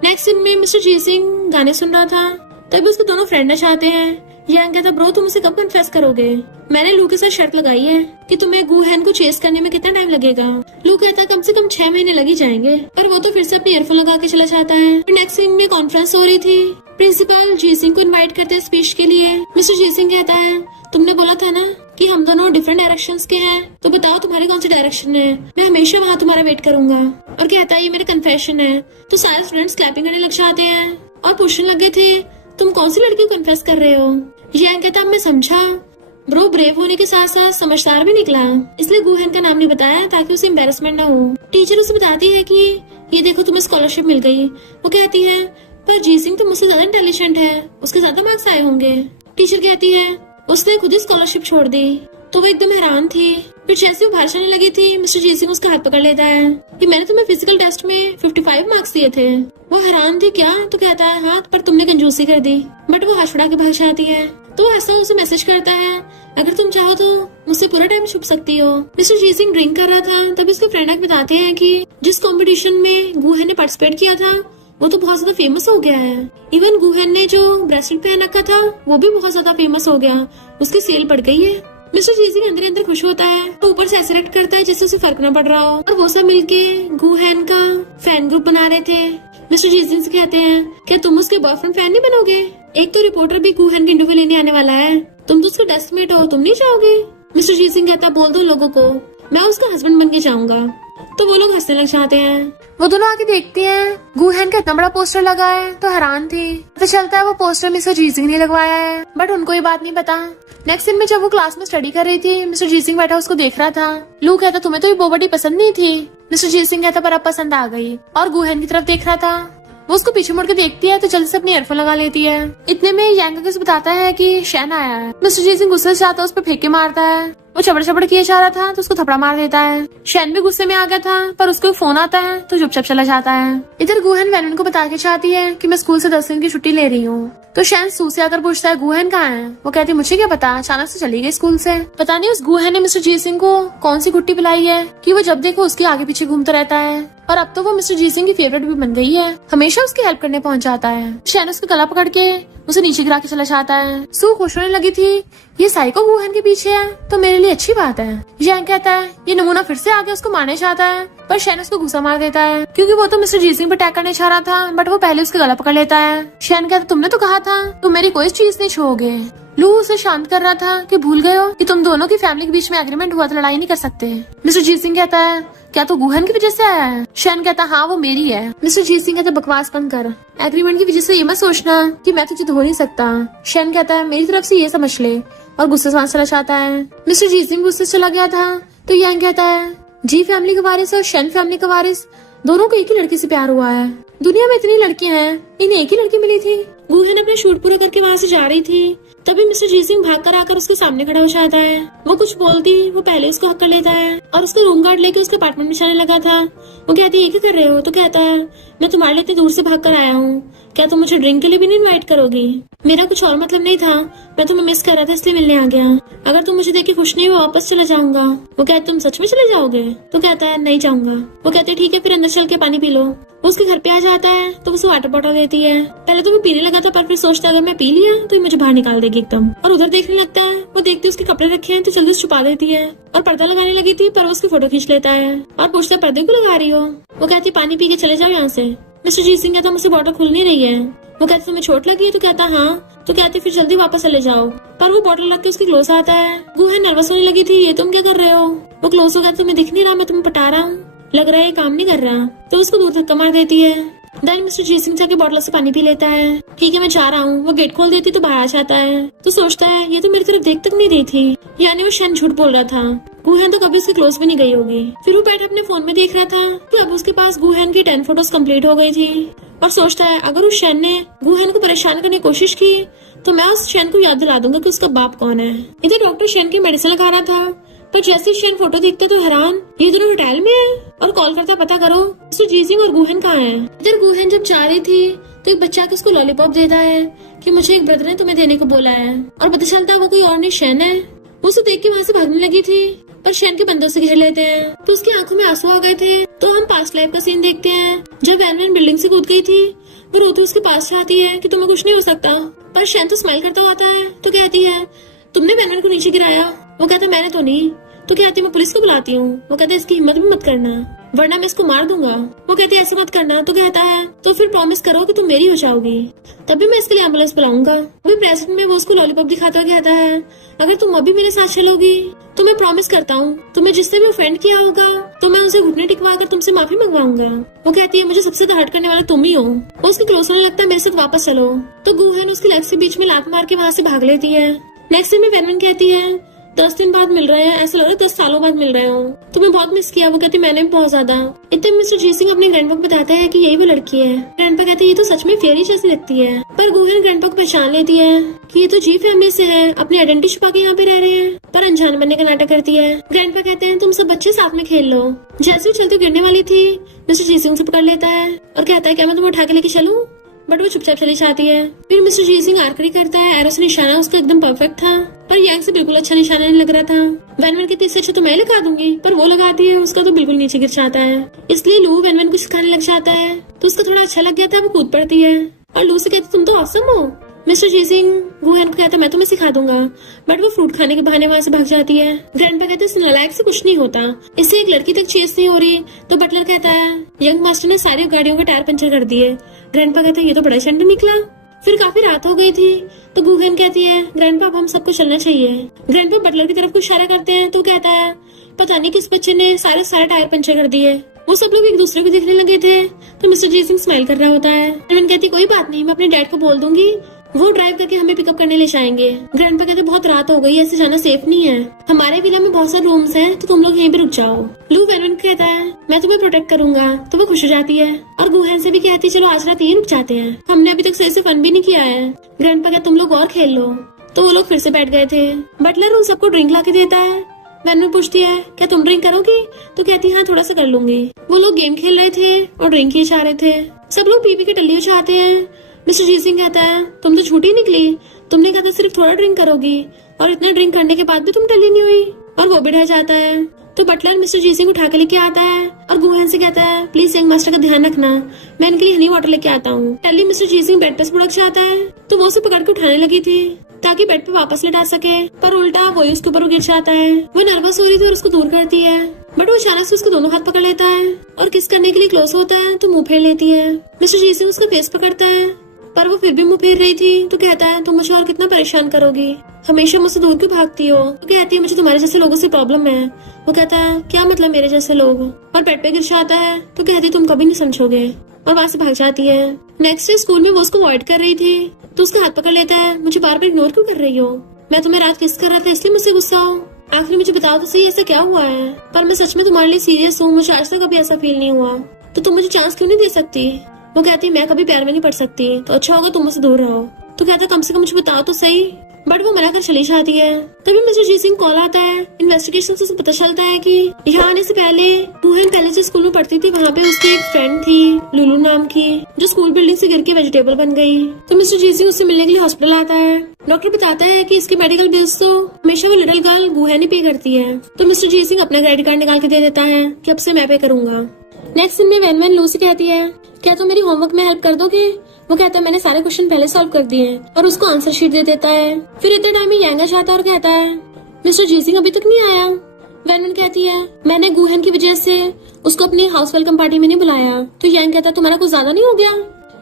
नेक्स्ट सीन में मिस्टर जीसिंग गाने सुन रहा था तभी उसके दोनों फ्रेंड आ जाते हैं। यांग कहता ब्रो तुम उसे कब कन्फेस करोगे। मैंने लू के साथ शर्त लगाई है कि तुम्हें गूहन को चेस करने में कितना टाइम लगेगा। लू कहता कम से कम 6 महीने लग ही जाएंगे, पर वो तो फिर से अपने ईयरफोन लगा के चला जाता है। नेक्स्ट सीन में कॉन्फ्रेंस हो रही थी। प्रिंसिपल जीसिंग को इनवाइट करते हैं स्पीच के लिए। मिस्टर जीसिंग कहता है तुमने बोला था ना कि हम दोनों डिफरेंट डायरेक्शंस के हैं, तो बताओ तुम्हारी कौन सी डायरेक्शन है, मैं हमेशा वहाँ तुम्हारा वेट करूंगा। और कहता है ये मेरा कन्फेशन है। तो सारे स्टूडेंट्स क्लैपिंग करने लग जाते हैं और पूछने लगे थे तुम कौन सी लड़की को कन्फेस कर रहे हो। यांग कहता मैं समझा ब्रो ब्रेव होने के साथ साथ समझदार भी निकला, इसलिए गूहन का नाम नहीं बताया ताकि उसे एम्बेरसमेंट ना हो। टीचर उसे बताती है कि ये देखो तुम्हें स्कॉलरशिप मिल गई। वो कहती है पर जीसिंग तो मुझसे ज्यादा इंटेलिजेंट है, उसके ज्यादा मार्क्स आए होंगे। टीचर कहती है उसने खुद ही स्कॉलरशिप छोड़ दी। तो वो एकदम हैरान थी। फिर जैसे वो बाहर जाने लगी थी मिस्टर जीसिंग उसका हाथ पकड़ लेता है कि मैंने तुम्हें फिजिकल टेस्ट में 55 मार्क्स दिए थे। वो हैरान थी क्या। तो कहता है हाँ पर तुमने कंजूसी कर दी। बट वो हाथ छुड़ा के भाग जाती है। तो ऐसा उसे मैसेज करता है अगर तुम चाहो तो मुझसे पूरा टाइम छुप सकती हो। मिस्टर जीसिंग ड्रिंक कर रहा था तभी उसके फ्रेंड आके बताते हैं कि जिस कंपटीशन में गूहन ने पार्टिसिपेट किया था वो तो बहुत ज्यादा फेमस हो गया है। इवन गूहन ने जो ब्रेसलेट पहन रखा था वो भी बहुत ज्यादा फेमस हो गया, उसकी सेल बढ़ गई है। मिस्टर जीसिंग अंदर अंदर खुश होता है तो ऊपर से ऐसे एक्ट करता है जैसे उसे फर्क न पड़ रहा हो। और वो सब मिलके गूहन का फैन ग्रुप बना रहे थे। मिस्टर जीसिंग से कहते हैं क्या तुम उसके बॉयफ्रेंड फैन नहीं बनोगे। एक तो रिपोर्टर भी गूहन की इंटरव्यू लेने आने वाला है, तुम तो उसका डेस्कमेट हो, तुम नहीं जाओगे। मिस्टर जीसिंग कहता बोल दो लोगों को मैं उसका हस्बैंड बन के जाऊंगा। तो वो लोग हंसने लग जाते हैं। वो दोनों आके देखते हैं गूहन का इतना बड़ा पोस्टर लगा है तो हैरान थी। तो चलता है वो पोस्टर मिस्टर जीसिंग ने लगवाया है, बट उनको ये बात नहीं पता। नेक्स्ट दिन में जब वो क्लास में स्टडी कर रही थी मिस्टर जीसिंग बैठा उसको देख रहा था। लू कहता तुम्हें तो ये बोबडी पसंद नहीं थी। मिस्टर जीसिंग कहता पर अब पसंद आ गई, और गूहन की तरफ देख रहा था। वो उसको पीछे मुड़ के देखती है तो जल्दी से अपने ईयरफोन लगा लेती है। इतने में यांग उसे बताता है कि शैन आया है। मिस्टर जीसिंग गुस्से से आता है, उस पर फेंक के मारता है। वो चबड़ चबड़ किए जा रहा था तो उसको थपड़ा मार देता है। शैन भी गुस्से में आ गया था पर उसको फोन आता है तो चुपचाप चला जाता है। इधर गूहन वैनन को बता के चाहती है कि मैं स्कूल से 10 दिन की छुट्टी ले रही हूँ। तो शैन सू से आकर पूछता है गूहन कहाँ है। वो कहती है मुझे क्या पता, अचानक से चली गई स्कूल से। पता नहीं उस गूहन ने मिस्टर जीसिंग को कौन सी गुट्टी पिलाई है कि वो जब देखो उसके आगे पीछे घूमता रहता है, और अब तो वो मिस्टर जीसिंग की फेवरेट भी बन गई है, हमेशा उसकी हेल्प करने पहुंच जाता है। शैन उसका गला पकड़ के उसे नीचे गिरा के चला जाता है। सू खुश होने लगी थी ये साइको गूहन के पीछे है तो मेरे लिए अच्छी बात है। यांग कहता है ये नमूना फिर से आगे उसको मारने चाहता है, पर शैन उसको गुस्सा मार देता है क्योंकि वो तो मिस्टर जीसिंग पर अटैक करने चाह रहा था, बट वो पहले उसका गला पकड़ लेता है। शैन कहता तुमने तो कहा था तुम मेरी कोई चीज नहीं छोड़ोगे। लू उसे शांत कर रहा था कि भूल गए हो कि तुम दोनों की फैमिली के बीच में एग्रीमेंट हुआ तो लड़ाई नहीं कर सकते। मिस्टर जीसिंग कहता है क्या तो गूहन की वजह से आया है। शैन कहता हाँ वो मेरी है। मिस्टर जीसिंग कहता बकवास बंद कर, एग्रीमेंट की वजह से ये मत सोचना कि मैं तुझे धो नहीं सकता। शैन कहता है मेरी तरफ से ये समझ ले, और गुस्से से चला जाता है। मिस्टर जीसिंग गुस्से से चला गया था तो यांग कहता है जी फैमिली का वारिस और शैन फैमिली का वारिस दोनों को एक ही लड़की से प्यार हुआ है। दुनिया में इतनी लड़कियां हैं, इन्हें एक ही लड़की मिली थी। गूहन अपना शूट पूरा करके वहाँ से जा रही थी तभी मिस्टर जीसिंग भाग कर आकर उसके सामने खड़ा हो जाता है। वो कुछ बोलती वो पहले उसको हक कर लेता है और उसको रूम गार्ड लेके उसके अपार्टमेंट में जाने लगा था। वो कहती है ये क्या कर रहे हो। तो कहता है मैं तुम्हारे लिए इतनी दूर से भाग कर आया हूँ, क्या तुम मुझे ड्रिंक के लिए भी नहीं इनवाइट करोगी? मेरा कुछ और मतलब नहीं था, मैं तुम्हें मिस कर रहा था इसलिए मिलने आ गया। अगर तुम मुझे देख के खुश नहीं हो वापस चला जाऊंगा। वो कहता तुम सच में चले जाओगे? तो कहता है नहीं जाऊंगा। वो कहते ठीक है फिर अंदर चल के पानी पी लो। वो उसके घर पे आ जाता है तो उसे वाटर बॉटल देती है। पहले तो वो पीने लगा था पर फिर सोचता अगर मैं पी लिया तो ये मुझे बाहर निकाल देगी एकदम, और उधर देखने लगता है। वो देखती उसके कपड़े रखे हैं तो जल्दी छुपा देती है और पर्दा लगाने लगी थी पर वो उसकी फोटो खींच लेता है और पूछता है पर्दे को लगा रही हो? वो कहती पानी पी के चले जाओ यहाँ से। मिस्टर जी सिंह कहता मुझसे बॉटल खुल नहीं रही है। वो कहते तुम्हें चोट लगी है? तो कहता हाँ। तो कहते फिर जल्दी वापस चले जाओ। पर वो बॉटल रख के उसके क्लोज आता है। गुहन नर्वस होने लगी थी, ये तुम क्या कर रहे हो? वो क्लोज हो गया तुम्हें दिख नहीं रहा मैं तुम्हें पटा रहा हूँ, लग रहा है ये काम नहीं कर रहा। तो उसको दूर धक्का मार देती है। देन मिस्टर जी सिंह जाके बॉटल से पानी पी लेता है। ठीक है मैं जा रहा हूँ। वो गेट खोल देती तो बाहर आ जाता है। तो सोचता है ये तो मेरी तरफ देख तक नहीं रही थी, यानी वो शन झूठ बोल रहा था। गुहन तो कभी उसके क्लोज भी नहीं गई होगी। फिर वो बैठे अपने फोन में देख रहा था कि अब उसके पास गुहन की 10 फोटोज कंप्लीट हो गई थी और सोचता है अगर उस शैन ने गुहन को परेशान करने की कोशिश की तो मैं उस शैन को याद दिला दूंगा कि उसका बाप कौन है। इधर डॉक्टर शैन की मेडिसिन लगा रहा था पर जैसे ही शैन फोटो देखते तो हैरान, ये दोनों होटल में है और कॉल करता पता करो मिस्टर जी सिंह और गुहन कहाँ है। इधर गुहन जब जा रही थी तो एक बच्चा के उसको लॉलीपॉप देता है कि मुझे एक ब्रदर ने तुम्हें देने को बोला है, और पता चलता है वो कोई और नहीं शैन है। वो उसे देख के वहाँ से भागने लगी थी पर शैन के बंदों से घेर लेते हैं तो उसकी आंखों में आंसू आ गए थे। तो हम पास्ट लाइफ का सीन देखते हैं जब वैन बिल्डिंग से कूद गई थी। वो रोती उसके पास चाहती है कि तुम्हें कुछ नहीं हो सकता, पर शैन तो स्माइल करता आता है। तो कहती है तुमने वैन को नीचे गिराया? वो कहता मैंने तो नहीं। तो कहती मैं पुलिस को बुलाती हूँ। वो कहते इसकी हिम्मत भी मत करना वरना मैं इसको मार दूंगा। वो कहती ऐसे मत करना। तो कहता है तो फिर प्रॉमिस करो कि तुम मेरी हो जाओगी, तभी मैं इसके लिए एम्बुलेंस बुलाऊंगा। अभी प्रेजेंट में वो उसको लॉलीपॉप दिखाता हुआ कहता है अगर तुम अभी मेरे साथ चलोगी तो मैं प्रॉमिस करता हूँ तुम्हें जिसने भी ऑफेंड किया होगा तो मैं उसे घुटने टिकवा कर तुमसे माफी मंगवाऊंगा। वो कहती है मुझे सबसे हर्ट करने वाला तुम ही हो। वो उसके क्लोज होने लगता है मेरे साथ वापस चलो। तो गुहन उसकी लेग के बीच में लात मार के वहाँ से भाग लेती है। नेक्स्ट में वैन कहती है 10 दिन बाद मिल रहे हैं, ऐसा लग रहा है 10 सालों बाद मिल रहे हो, तुम्हें बहुत मिस किया। वो कहती मैंने भी बहुत ज्यादा। इतने मिस्टर जी सिंह अपने ग्रैंडपा को बताते हैं कि यही वो लड़की है। ग्रैंडपा कहते हैं ये तो सच में फेरी जैसी लगती है, पर गुहन ग्रैंडपा को पहचान लेती है कि ये तो जी फैमिली से है, अपनी आइडेंटिटी छुपा के यहाँ पे रह रहे हैं, पर अनजान बनने का नाटक करती है। ग्रैंडपा कहते हैं तुम सब बच्चे साथ में खेल लो। जैसे वो चलते गिरने वाली थी मिस्टर जी सिंह से पकड़ लेता है और कहता है क्या मैं तुम्हें उठा के लेके चलूं? बट वो चुपचाप चली जाती है। फिर मिस्टर जी सिंह आर्करी करता है। एरो से निशाना उसका एकदम परफेक्ट था पर यांग से बिल्कुल अच्छा निशाना नहीं लग रहा था। वैन कहती इससे अच्छा तो मैं लगा दूंगी, पर वो लगाती है उसका तो बिल्कुल नीचे गिर जाता है। इसलिए लू वैन को सिखाने लग जाता है तो उसका थोड़ा अच्छा लग गया था। वो कूद पड़ती है और लू से कहती तुम तो ऑसम हो। मिस्टर जी सिंह गुहन को कहता मैं तुम्हें सिखा दूंगा, बट वो फ्रूट खाने के बहाने वहाँ से भाग जाती है। ग्रैंडपा कहते हैं नालायक से कुछ नहीं होता, इससे एक लड़की तक चेस नहीं हो रही। तो बटलर कहता है यंग मास्टर ने सारी गाड़ियों के टायर पंचर कर दिए। ग्रैंडपा कहते हैं ये तो बड़ा चंड निकला। फिर काफी रात हो गई थी तो गुहन कहती है ग्रैंडपा अब हम सबको चलना चाहिए। ग्रैंडपा बटलर की तरफ को इशारा करते हैं तो कहता है पता नहीं किस बच्चे ने सारे टायर पंचर कर दिए। वो सब लोग एक दूसरे को देखने लगे थे तो मिस्टर जी सिंह स्माइल कर रहा होता है। कहती कोई बात नहीं, मैं अपने डैड को बोल दूंगी, वो ड्राइव करके हमें पिकअप करने ले जाएंगे। ग्रैंडपा कहते बहुत रात हो गई, ऐसे जाना सेफ नहीं है, हमारे विला में बहुत सारे रूम्स हैं तो तुम लोग यहीं पे रुक जाओ। लू वैन कहता है मैं तुम्हें प्रोटेक्ट करूंगा। तो वो खुश हो जाती है और गुहन से भी कहती है चलो आज रात यहीं रुक जाते हैं, हमने अभी तक सही से फन भी नहीं किया है। ग्रैंडपा कहते तुम लोग और खेल लो। तो वो लोग फिर से बैठ गए थे। बटलर उन सबको ड्रिंक ला के देता है। वैन पूछती है क्या तुम ड्रिंक करोगी? तो कहती हाँ थोड़ा सा कर लूंगी। वो लोग गेम खेल रहे थे और ड्रिंक किए जा रहे थे। सब लोग पी के टल्ली हो जाते हैं। मिस्टर जी सिंह कहता है तुम तो झूठी निकली, तुमने कहा था सिर्फ थोड़ा ड्रिंक करोगी और इतना ड्रिंक करने के बाद भी तुम टल्ली नहीं हुई। और वो भी रह जाता है। तो बटलर मिस्टर जी सिंह उठा के लेके आता है और गुहन से कहता है प्लीज यंग मास्टर का ध्यान रखना, मैं इनके लिए हनी वाटर लेके आता हूँ। टल्ली मिस्टर जी सिंह बेड पर बुड़क जाता है तो वो उसे पकड़ के उठाने लगी थी ताकि बेड पे वापस लेटा सके, पर उल्टा वही उसके ऊपर गिर जाता है। वो नर्वस हो रही थी और उसको दूर करती है, बट वो अचानक से उसको दोनों हाथ पकड़ लेता है और किस करने के लिए क्लोज होता है तो मुंह फेर लेती है। मिस्टर जी सिंह उसका फेस पकड़ता है पर वो फिर भी मुंह फेर रही थी। तो कहता है तुम मुझे और कितना परेशान करोगी, हमेशा मुझसे दूर क्यों भागती हो? तो कहती है मुझे तुम्हारे जैसे लोगों से प्रॉब्लम है। वो कहता है क्या मतलब मेरे जैसे लोग? और बेड पे गिर जाता है तो कहती तुम कभी नहीं समझोगे और वहाँ से भाग जाती है। नेक्स्ट डे स्कूल में वो उसको अवॉइड कर रही थी तो उसका हाथ पकड़ लेता है मुझे बार बार इग्नोर क्यों कर रही हो? मैं तुम्हें रात किस कर रहा था इसलिए मुझसे गुस्सा हो? आखिर मुझे बताओ तो सही ऐसा क्या हुआ है? पर मैं सच में तुम्हारे लिए सीरियस हूँ, मुझे आज तक कभी ऐसा फील नहीं हुआ, तो तुम मुझे चांस क्यों नहीं दे सकती? वो कहती मैं कभी प्यार में नहीं पड़ सकती, तो अच्छा होगा तुम मुझसे दूर रहो। तो कहता कम से कम मुझे बताओ तो सही, बट वो मना कर चली जाती है। तभी मिस्टर जी सिंह कॉल आता है। इन्वेस्टिगेशन से पता चलता है कि यहाँ आने से पहले रूहन पहले जिस स्कूल में पढ़ती थी वहाँ पे उसकी एक फ्रेंड थी लुलू नाम की, जो स्कूल बिल्डिंग से गिर के वेजिटेबल बन गई। तो मिस्टर जी सिंह उससे मिलने के लिए हॉस्पिटल आता है। डॉक्टर बताता है कि इसकी मेडिकल बिल्स तो हमेशा वो लिटिल गर्ल गुहन ही पे करती है। तो मिस्टर जी सिंह अपना क्रेडिट कार्ड निकाल के दे देता है कि अब से मैं पे करूंगा। नेक्स्ट सीन में वैन लू से कहती है, क्या तुम मेरी होमवर्क में हेल्प कर दोगे? वो कहता है मैंने सारे क्वेश्चन पहले सॉल्व कर दिए हैं, और उसको आंसर शीट दे देता है। फिर इतने टाइम में यांग आता है और कहता है मिस्टर जी सिंह अभी तक नहीं आया। वैन कहती है मैंने गुहन की वजह से उसको अपनी हाउस वेलकम पार्टी में नहीं बुलाया। तो यांग कहता है तुम्हारा कुछ ज्यादा नहीं हो गया?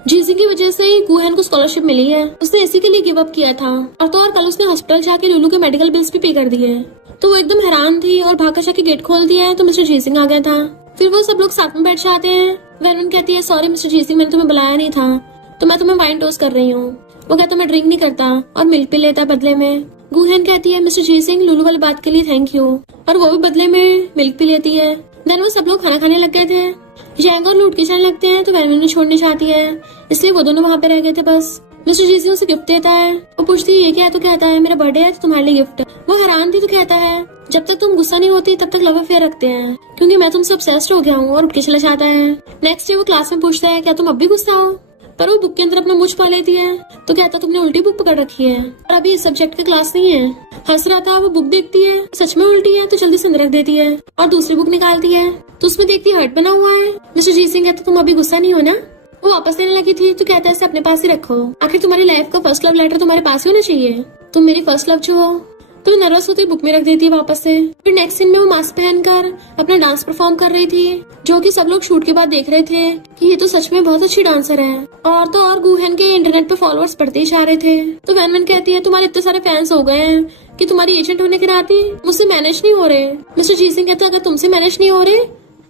जी सिंह की वजह से ही गुहन को स्कॉलरशिप मिली है, उसने इसी के लिए गिव अप किया था। और कल उसने हॉस्पिटल जाके लुलू के मेडिकल बिल्स भी पे कर दिए। तो वो एकदम हैरान थी और भागकर जाके गेट खोल दिया है। तो मिस्टर जी सिंह आ गया था। फिर वो सब लोग साथ में बैठ जाते हैं। वैन कहती है सॉरी मिस्टर जी सिंह, मैंने तुम्हें बुलाया नहीं था, तो मैं तुम्हें वाइन टोस्ट कर रही हूँ। वो कहता मैं ड्रिंक नहीं करता और मिल्क पी लेता बदले में। गुहन कहती है मिस्टर जी सिंह लुलू वाली बात के लिए थैंक यू, और वो भी बदले में मिल्क पी लेती है। देन वो सब लोग खाना खाने लग गए थे। यांग और लूट के जाने लगते हैं। तो वैन छोड़ने चाहती है, इसलिए वो दोनों वहाँ पे रह गए थे बस। मिस्टर जी सिंह उसे गिफ्ट देता है। वो पूछती है ये क्या है? तो कहता है मेरा बर्थडे है तो तुम्हारे लिए गिफ्ट है। वो हैरान थी तो कहता है जब तक तुम गुस्सा नहीं होती तब तक लव अफेयर रखते हैं, क्योंकि मैं तुमसे ऑब्सेस्ड हो गया हूँ, और उठ के चला जाता है। नेक्स्ट डे वो क्लास में पूछता है क्या तुम अब भी गुस्सा हो? पर वो बुक के अंदर अपना मुंह छुपा लेती है। तो कहता तुमने उल्टी बुक पकड़ रखी है और अभी इस सब्जेक्ट का क्लास नहीं है। हंस रहा था। वो बुक देखती है, सच में उल्टी है, तो जल्दी से अंदर रख देती है और दूसरी बुक निकालती है। तो उसमें देखती है हर्ट बना हुआ है। मिस्टर जी सिंह कहता तुम अभी गुस्सा नहीं हो ना? वो वापस लेने लगी थी। तो कहता है इसे अपने पास ही रखो, आखिर तुम्हारी लाइफ का फर्स्ट लव लेटर तुम्हारे पास ही होना चाहिए, तुम मेरी फर्स्ट लव जो हो। तो नर्वस होती बुक में रख देती है वापस से। फिर नेक्स्ट सीन में वो मास्क पहनकर अपना डांस परफॉर्म कर रही थी, जो कि सब लोग शूट के बाद देख रहे थे कि ये तो सच में बहुत अच्छी डांसर है। और तो और गुहन के इंटरनेट पे फॉलोअर्स बढ़ते ही जा रहे थे। तो वैन कहती है तुम्हारे इतने सारे फैंस हो गए हैं कि तुम्हारी एजेंट होने के नाते मुझसे मैनेज नहीं हो रहे। मिस्टर जी सिंह कहते अगर तुमसे मैनेज नहीं हो रहे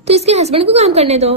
तो इसके हस्बैंड को काम करने दो।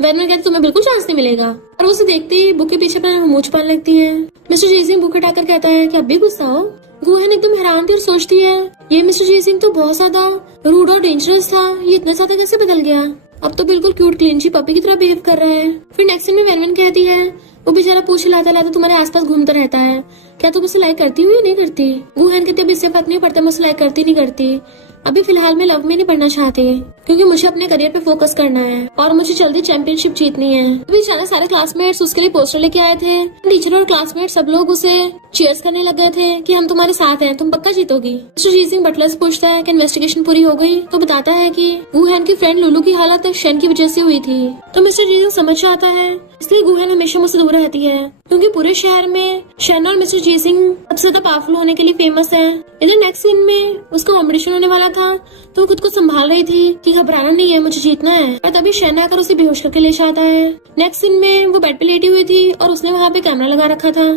वैन कहते तुम्हें बिल्कुल चांस नहीं मिलेगा, और उसे देखते ही बुक के पीछे अपना मुंह छुपाने लगती है। मिस्टर जी सिंह बुक हटाकर कहता है कि अब भी गुस्सा हो? गुहन एकदम हैरान थी और सोचती है ये मिस्टर जी सिंह तो बहुत ज्यादा रूड और डेंजरस था, ये इतना ज्यादा कैसे बदल गया? अब तो बिल्कुल क्यूट क्लीनची पपी की तरह बिहेव कर रहा है। फिर नेक्स्ट सीन में वैन कहती है वो बेचारा पूछ लाता लाता तुम्हारे आसपास घूमता रहता है, क्या तुम उसे लाइक करती हो या नहीं करती? गुहन कहती है इससे फर्क नहीं पड़ता मैं उसे लाइक करती नहीं करती, अभी फिलहाल मैं लव में नहीं पढ़ना चाहती क्योंकि मुझे अपने करियर पे फोकस करना है और मुझे जल्दी चैंपियनशिप जीतनी है। अभी अचानक सारे क्लासमेट्स उसके लिए पोस्टर लेके आए थे। टीचर और क्लासमेट सब लोग उसे चीयर्स करने लग गए थे कि हम तुम्हारे साथ हैं, तुम पक्का जीतोगी। मिस्टर जी सिंह बटलर से पूछता है कि इन्वेस्टिगेशन पूरी हो गई? तो बताता है कि गुहन की फ्रेंड लुलू की हालत शन की वजह से हुई थी। तो मिस्टर जी सिंह समझ जाता है इसलिए गुहन हमेशा मुझसे दूर रहती है, क्योंकि पूरे शहर में शन और मिस्टर जी सिंह सबसे ज्यादा पावरफुल होने के लिए फेमस है। इधर नेक्स्ट सीन में उसका कॉम्पिटिशन होने वाला था, तो वो खुद को संभाल रही थी कि घबराना नहीं है, मुझे जीतना है। और तभी शन आकर उसे बेहोश करके ले जाता है। नेक्स्ट सीन में वो बेड पे लेटी हुई थी और उसने वहाँ पे कैमरा लगा रखा था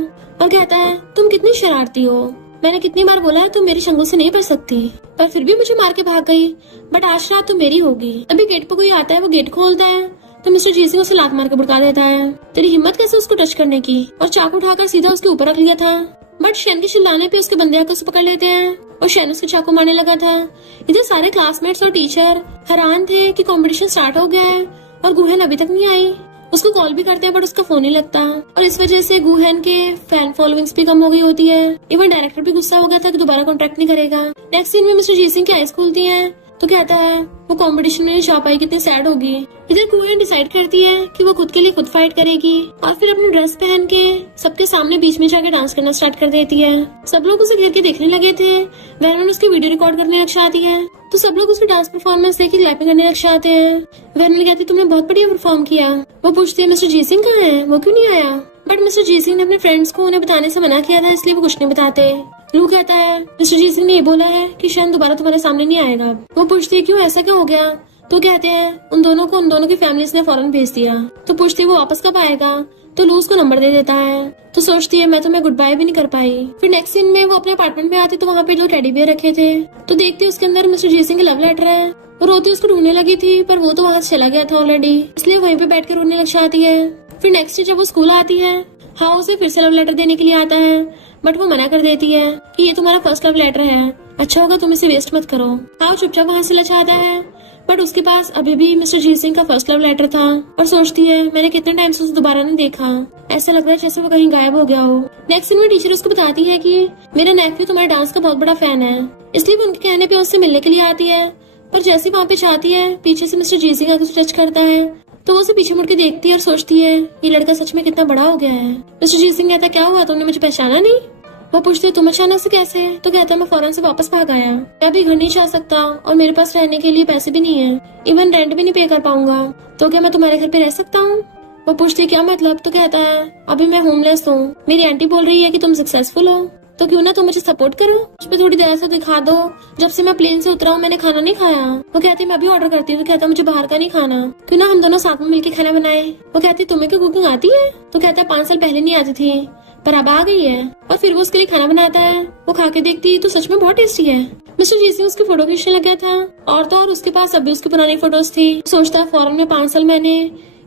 और कहता है तुम कितनी शरारती हो, मैंने कितनी बार बोला है तुम मेरी शंगों से नहीं बच सकती, पर फिर भी मुझे मार के भाग गई, बट आज रात तो मेरी होगी। अभी गेट पे कोई आता है, वो गेट खोलता है तो मिस्टर जी सिंह उसे लात मार के भड़का देता है, तेरी हिम्मत कैसे उसको टच करने की, और चाकू उठाकर सीधा उसके ऊपर रख लिया था। बट शन के चिल्लाने पे उसके बंदे आकर उसे पकड़ लेते हैं और शन उसके चाकू मारने लगा था। इधर सारे क्लासमेट्स और टीचर हैरान थे कि कंपटीशन स्टार्ट हो गया है और गुहन अभी तक नहीं आई। उसको कॉल भी करते हैं बट उसका फोन नहीं लगता, और इस वजह से गुहन के फैन फॉलोइंग्स भी कम हो गई होती है। इवन डायरेक्टर भी गुस्सा हो गया था कि दोबारा कॉन्ट्रैक्ट नहीं करेगा। नेक्स्ट सीन में मिस्टर जी सिंह की आईज खुलती हैं तो कहता है वो कंपटीशन में नहीं जा पाई, कितनी सैड होगी। इधर गुहन डिसाइड करती है कि वो खुद के लिए खुद फाइट करेगी और फिर अपनी ड्रेस पहन के सबके सामने बीच में जाके डांस करना स्टार्ट कर देती है। सब लोग उसे घेर के देखने लगे थे। वैन उसकी वीडियो रिकॉर्ड करने लग जाती है तो सब लोग उसकी डांस परफॉर्मेंस देख के क्लैपिंग करने लग जाते हैं। वैन कहती तुमने बहुत बढ़िया परफॉर्म किया। वो पूछती है मिस्टर जी सिंह कहाँ है, वो क्यों नहीं आया? बट मिस्टर जी सिंह ने अपने फ्रेंड्स को उन्हें बताने से मना किया था, इसलिए वो कुछ नहीं बताते। लू कहता है मिस्टर जी सिंह ने ये बोला है कि शन दोबारा तुम्हारे सामने नहीं आएगा। वो पूछती है क्यों, ऐसा क्या हो गया? तो कहते हैं उन दोनों की फैमिलीज ने फौरन भेज दिया। तो पूछती है वो वापस कब आएगा? तो लू उसको नंबर दे देता है। तो सोचती है मैं तुम्हें गुड बाय भी नहीं कर पाई। फिर नेक्स्ट सीन में वो अपने अपार्टमेंट में आती तो वहाँ पे 2 टेडी बियर रखे थे। तो देखती उसके अंदर मिस्टर जी सिंह का लव लेटर है। वो रोती उसको ढूंढने लगी थी पर वो तो वहाँ से चला गया था ऑलरेडी, इसलिए वहीं पे बैठ कर रोने लग जाती है। फिर नेक्स्ट डे जब वो स्कूल आती है, हाँ उसे फिर से लव लेटर देने के लिए आता है, बट वो मना कर देती है कि ये तुम्हारा फर्स्ट लव लेटर है, अच्छा होगा तुम इसे वेस्ट मत करो। हाँ चुपचाप वहाँ से ले जाता है। बट उसके पास अभी भी मिस्टर जीत सिंह का फर्स्ट लव लेटर था और सोचती है मैंने कितने टाइम से उसे दोबारा नहीं देखा, ऐसा लग रहा है जैसे वो कहीं गायब हो गया हो। नेक्स्ट सीन में टीचर उसको बताती है कि मेरा नेफ्यू तुम्हारे डांस का बहुत बड़ा फैन है, इसलिए वो उनके कहने पे उससे मिलने के लिए आती है। पर जैसे वहाँ पे जाती है पीछे से मिस्टर जीत सिंह आके उसे टच करता है तो वो उसे पीछे मुड़ के देखती है और सोचती है ये लड़का सच में कितना बड़ा हो गया है। मिस्टर जीत सिंह कहता क्या हुआ, तुमने मुझे पहचाना नहीं? वो पूछते तुम अचानक से कैसे? तो कहता मैं फौरन से वापस भाग आया, मैं अभी घर नहीं जा सकता और मेरे पास रहने के लिए पैसे भी नहीं है, इवन रेंट भी नहीं पे कर पाऊंगा, तो क्या मैं तुम्हारे घर पे रह सकता हूँ? वो पूछती क्या मतलब? तो कहता है अभी मैं होमलेस हूँ, मेरी आंटी बोल रही है कि तुम सक्सेसफुल हो, तो क्यों ना तुम मुझे सपोर्ट करो, मुझ पे थोड़ी देर से दिखा दो जब से मैं प्लेन से उतरा हूँ मैंने खाना नहीं खाया। वो कहती मैं अभी ऑर्डर करती हूँ। तो कहता मुझे बाहर का नहीं खाना, क्यों ना हम दोनों साथ में मिलकर खाना बनाए। वो कहती तुम्हें क्या कुकिंग आती है? तो कहता है 5 साल पहले नहीं आती थी पर अब आ गई है। और फिर वो उसके लिए खाना बनाता है, वो खा के देखती तो सच में बहुत टेस्टी है। मिस्टर जी सिंह उसकी फोटो खींचने लगा था और तो और उसके पास अभी उसकी पुरानी फोटोज थी। सोचता फौरन में 5 साल मैंने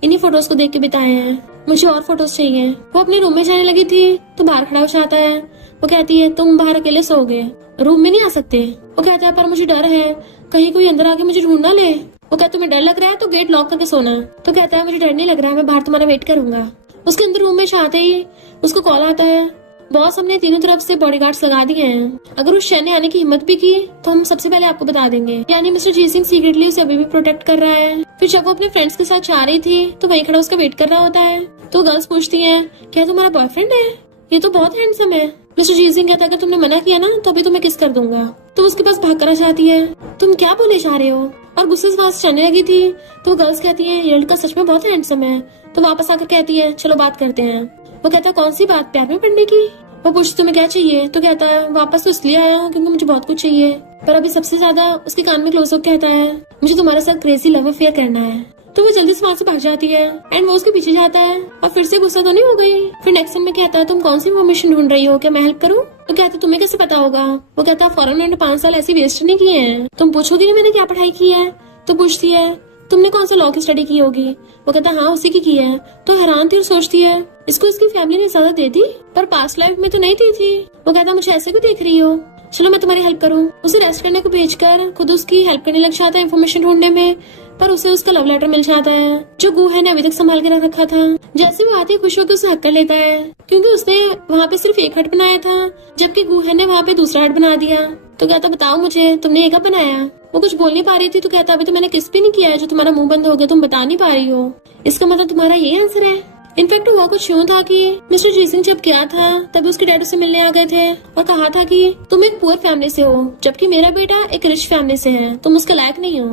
इन्हीं फोटोज को देख के बिताए हैं, मुझे और फोटोज चाहिए। वो अपने रूम में जाने लगी थी तो बाहर खड़ा हो जाता है। वो कहती है तुम बाहर अकेले सोओगे, रूम में नहीं आ सकते। वो कहता है पर मुझे डर है कहीं कोई अंदर आके मुझे ढूंढ ना ले। वो कहता तुम्हें डर लग रहा है तो गेट लॉक करके सोना। तो कहता है मुझे डर नहीं लग रहा है, मैं बाहर तुम्हारा वेट करूंगा। उसके अंदर रूम में चाहते ही उसको कॉल आता है बॉस हमने तीनों तरफ से बॉडीगार्ड्स लगा दिए हैं, अगर उस शय ने आने की हिम्मत भी की तो हम सबसे पहले आपको बता देंगे। यानी मिस्टर जी सिंह सीक्रेटली उसे अभी भी प्रोटेक्ट कर रहा है। फिर जब वो अपने फ्रेंड्स के साथ जा रही थी तो वहीं खड़ा उसका वेट कर रहा होता है। तो गर्ल्स पूछती हैं क्या तुम्हारा बॉयफ्रेंड है? ये तो बहुत हैंडसम है। मिस्टर जी सिंह कहता है अगर तुमने मना किया ना तो अभी तुम्हें किस कर दूंगा। तो उसके पास भाग कर जाती है तुम क्या बोले जा रहे हो, और गुस्से से वापस चलने लगी थी। तो गर्ल्स कहती है ये लड़का सच में बहुत हैंडसम है। तो वापस आकर कहती है चलो बात करते हैं। वो कहता है कौन सी बात, प्यार में पड़ने की? वो पूछती तुम्हें क्या चाहिए? तो कहता है वापस तो इसलिए आया हूँ क्योंकि मुझे बहुत कुछ चाहिए, पर अभी सबसे ज्यादा उसके कान में क्लोज होकर कहता है मुझे तुम्हारे साथ क्रेजी लव अफेयर करना है। तो वो जल्दी से वहाँ से भाग जाती है एंड वो उसके पीछे जाता है और फिर से गुस्सा तो नहीं हो गई। फिर नेक्स्ट टाइम में कहता है तुम कौन सी इन्फॉर्मेशन ढूंढ रही हो, क्या मैं हेल्प करूँ? तो कहता है तुम्हें कैसे पता होगा? वो कहता है फौरन मैंने 5 साल ऐसे वेस्ट नहीं किए हैं, तुम पूछोगी नहीं मैंने क्या पढ़ाई की है? तो पूछती है तुमने कौन सा लॉ की स्टडी की होगी? वो कहता हाँ उसी की है। तो हैरान थी और सोचती है इसको इसकी फैमिली ने इजाजत दे दी पर पास्ट लाइफ में तो नहीं दी थी। वो कहता मुझे ऐसे क्यों देख रही हो, चलो मैं तुम्हारी हेल्प करूँ। उसे रेस्ट करने को भेजकर खुद उसकी हेल्प करने लग जाता है इन्फॉर्मेशन ढूंढने में, पर उसे उसका लव लेटर मिल जाता है जो गूहन ने अभी तक संभाल के रख रखा था। जैसे वो आती है खुश होकर उसे हक कर लेता है क्योंकि उसने वहाँ पे सिर्फ एक हट बनाया था जबकि गूहन ने वहाँ पे दूसरा हट बना दिया। तो कहता बताओ मुझे तुमने एक कब बनाया? वो कुछ बोल नहीं पा रही थी। तो कहता अभी तो मैंने किस भी नहीं किया है जो तुम्हारा मुंह बंद हो गया, तुम बता नहीं पा रही हो, इसका मतलब तुम्हारा ये आंसर है। इनफैक्ट हुआ कुछ यूँ था कि मिस्टर जी सिंह जब गया था तब उसके डैड उससे मिलने आ गए थे और कहा था कि तुम एक पुअर फैमिली से हो जबकि मेरा बेटा एक रिच फैमिली से है, तुम उसके लायक नहीं हो।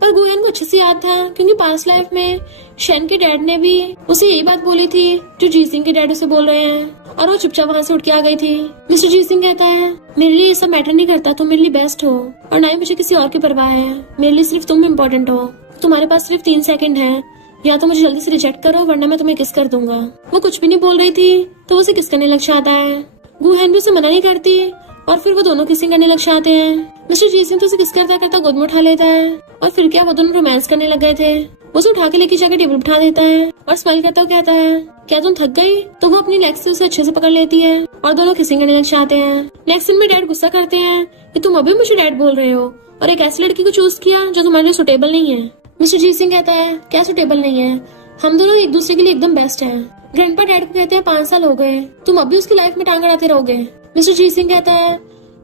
पर गुयन को अच्छे से याद था क्योंकि पास्ट लाइफ में शेन के डैड ने भी उसे यही बात बोली थी जो जी सिंह के डैड उसे बोल रहे हैं और वो चुपचाप वहाँ से उठ के आ गई थी। मिस्टर जी सिंह कहता है मेरे लिए ये सब मैटर नहीं करता, तुम मेरे लिए बेस्ट हो और ना ही मुझे किसी और की परवाह है, मेरे लिए सिर्फ तुम इम्पोर्टेंट हो। तुम्हारे पास सिर्फ 3 सेकंड है, या तो मुझे जल्दी से रिजेक्ट करो वरना मैं तुम्हें किस कर दूंगा। वो कुछ भी नहीं बोल रही थी तो उसे किस करने लग जाता है। गुहन भी उसे मना नहीं करती और फिर वो दोनों किसिंग करने लग जाते हैं। मिस्टर जी सिंह तो उसे किस करता करता गोद में उठा लेता है और फिर क्या वो दोनों रोमांस करने लग गए थे। वो उसे उठा के लेके जाकर टेबल उठा देता है और स्माइल करता हुआ कहता है क्या तुम थक गई? तो वो अपनी लेग से उसे अच्छे से पकड़ लेती है और दोनों किसिंग करने लग जाते हैं। नेक्स्ट सीन में डैड गुस्सा करते हैं कि तुम अभी मुझे डैड बोल रहे हो और एक ऐसी लड़की को चूज किया जो तुम्हारे लिए सुटेबल नहीं है। मिस्टर जी सिंह कहता है क्या सुटेबल नहीं है, हम दोनों एक दूसरे के लिए एकदम बेस्ट हैं। ग्रैंडपा डैड को कहते हैं 5 साल हो गए, तुम अभी उसकी लाइफ में टांग अड़ाते रहोगे। मिस्टर जी सिंह कहता है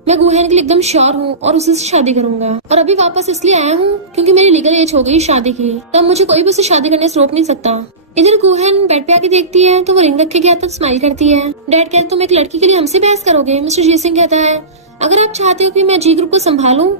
मैं गुहन के लिए एकदम श्योर हूँ और उसी से शादी करूंगा और अभी वापस इसलिए आया हूँ क्योंकि मेरी लीगल एज हो गई शादी की, तब मुझे कोई भी उसे शादी करने से रोक नहीं सकता। इधर गुहन बेड पे आके देखती है तो वो रिंग रख के गया तब स्माइल करती है। डैड कहते तुम एक लड़की के लिए हमसे बहस करोगे? मिस्टर जी सिंह कहता है अगर आप चाहते हो कि मैं जी ग्रुप को संभालूं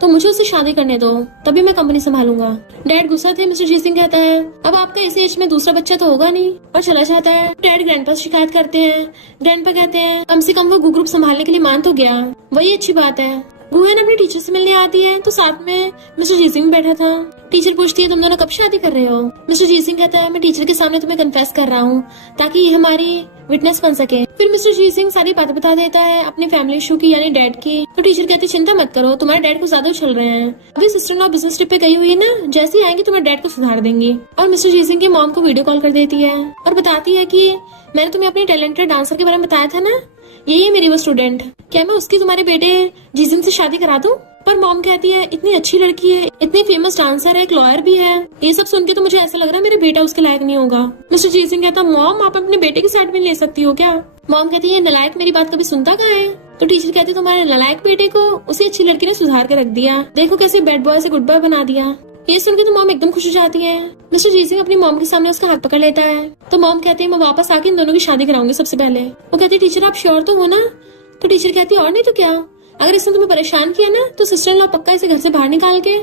तो मुझे उससे शादी करने दो, तभी मैं कंपनी संभालूंगा। डैड गुस्सा थे। मिस्टर जी सिंह कहता है अब आपका इस एज में दूसरा बच्चा तो होगा नहीं और चला जाता है। डैड ग्रैंडपा से शिकायत करते हैं। ग्रैंडपा कहते हैं कम से कम वो गू ग्रुप संभालने के लिए मान तो गया, वही अच्छी बात है। गुहन अपने टीचर से मिलने आती है तो साथ में मिस्टर जी सिंह बैठा था। टीचर पूछती है तुम दोनों कब शादी कर रहे हो? मिस्टर जी सिंह कहता है मैं टीचर के सामने तुम्हें कन्फेस कर रहा हूँ ताकि ये हमारी विटनेस बन सके। फिर मिस्टर जी सिंह सारी बातें बता देता है अपने फैमिली इशू की यानी डैड की। तो टीचर कहती चिंता मत करो, तुम्हारे डैड को ज्यादा उछल रहे हैं, अभी sister in law business trip पे गई हुई है ना, जैसे ही आएंगे तुम्हारे डैड को सुधार देंगी। और मिस्टर जी सिंह की मॉम को वीडियो कॉल कर देती है और बताती है कि मैंने तुम्हें अपने टैलेंटेड डांसर के बारे में बताया था ना, यही है मेरी वो स्टूडेंट, क्या मैं उसकी तुम्हारे बेटे जी सिंह से शादी करा दूं? पर मॉम कहती है इतनी अच्छी लड़की है, इतनी फेमस डांसर है, एक लॉयर भी है, ये सब सुन के तो मुझे ऐसा लग रहा है मेरा बेटा उसके लायक नहीं होगा। मिस्टर जी सिंह कहता मॉम आप अपने बेटे की साइड में ले सकती हो क्या? मॉम कहती है नालायक मेरी बात कभी सुनता कहाँ है? तो टीचर कहती तुम्हारे नालायक बेटे को उसी अच्छी लड़की ने सुधार कर रख दिया, देखो कैसे बैड बॉय से गुड बॉय बना दिया। ये सुन के तो मॉम एकदम खुश हो जाती है। मिस्टर जी सिंह अपनी मॉम के सामने उसका हाथ पकड़ लेता है। तो मॉम कहती है मैं वापस आके इन दोनों की शादी कराऊंगी सबसे पहले। वो कहती है टीचर आप श्योर तो हो ना? तो टीचर कहती है और नहीं तो क्या, अगर इसने तुम्हें परेशान किया ना तो सिस्टर इन लॉ पक्का इसे घर से बाहर निकाल के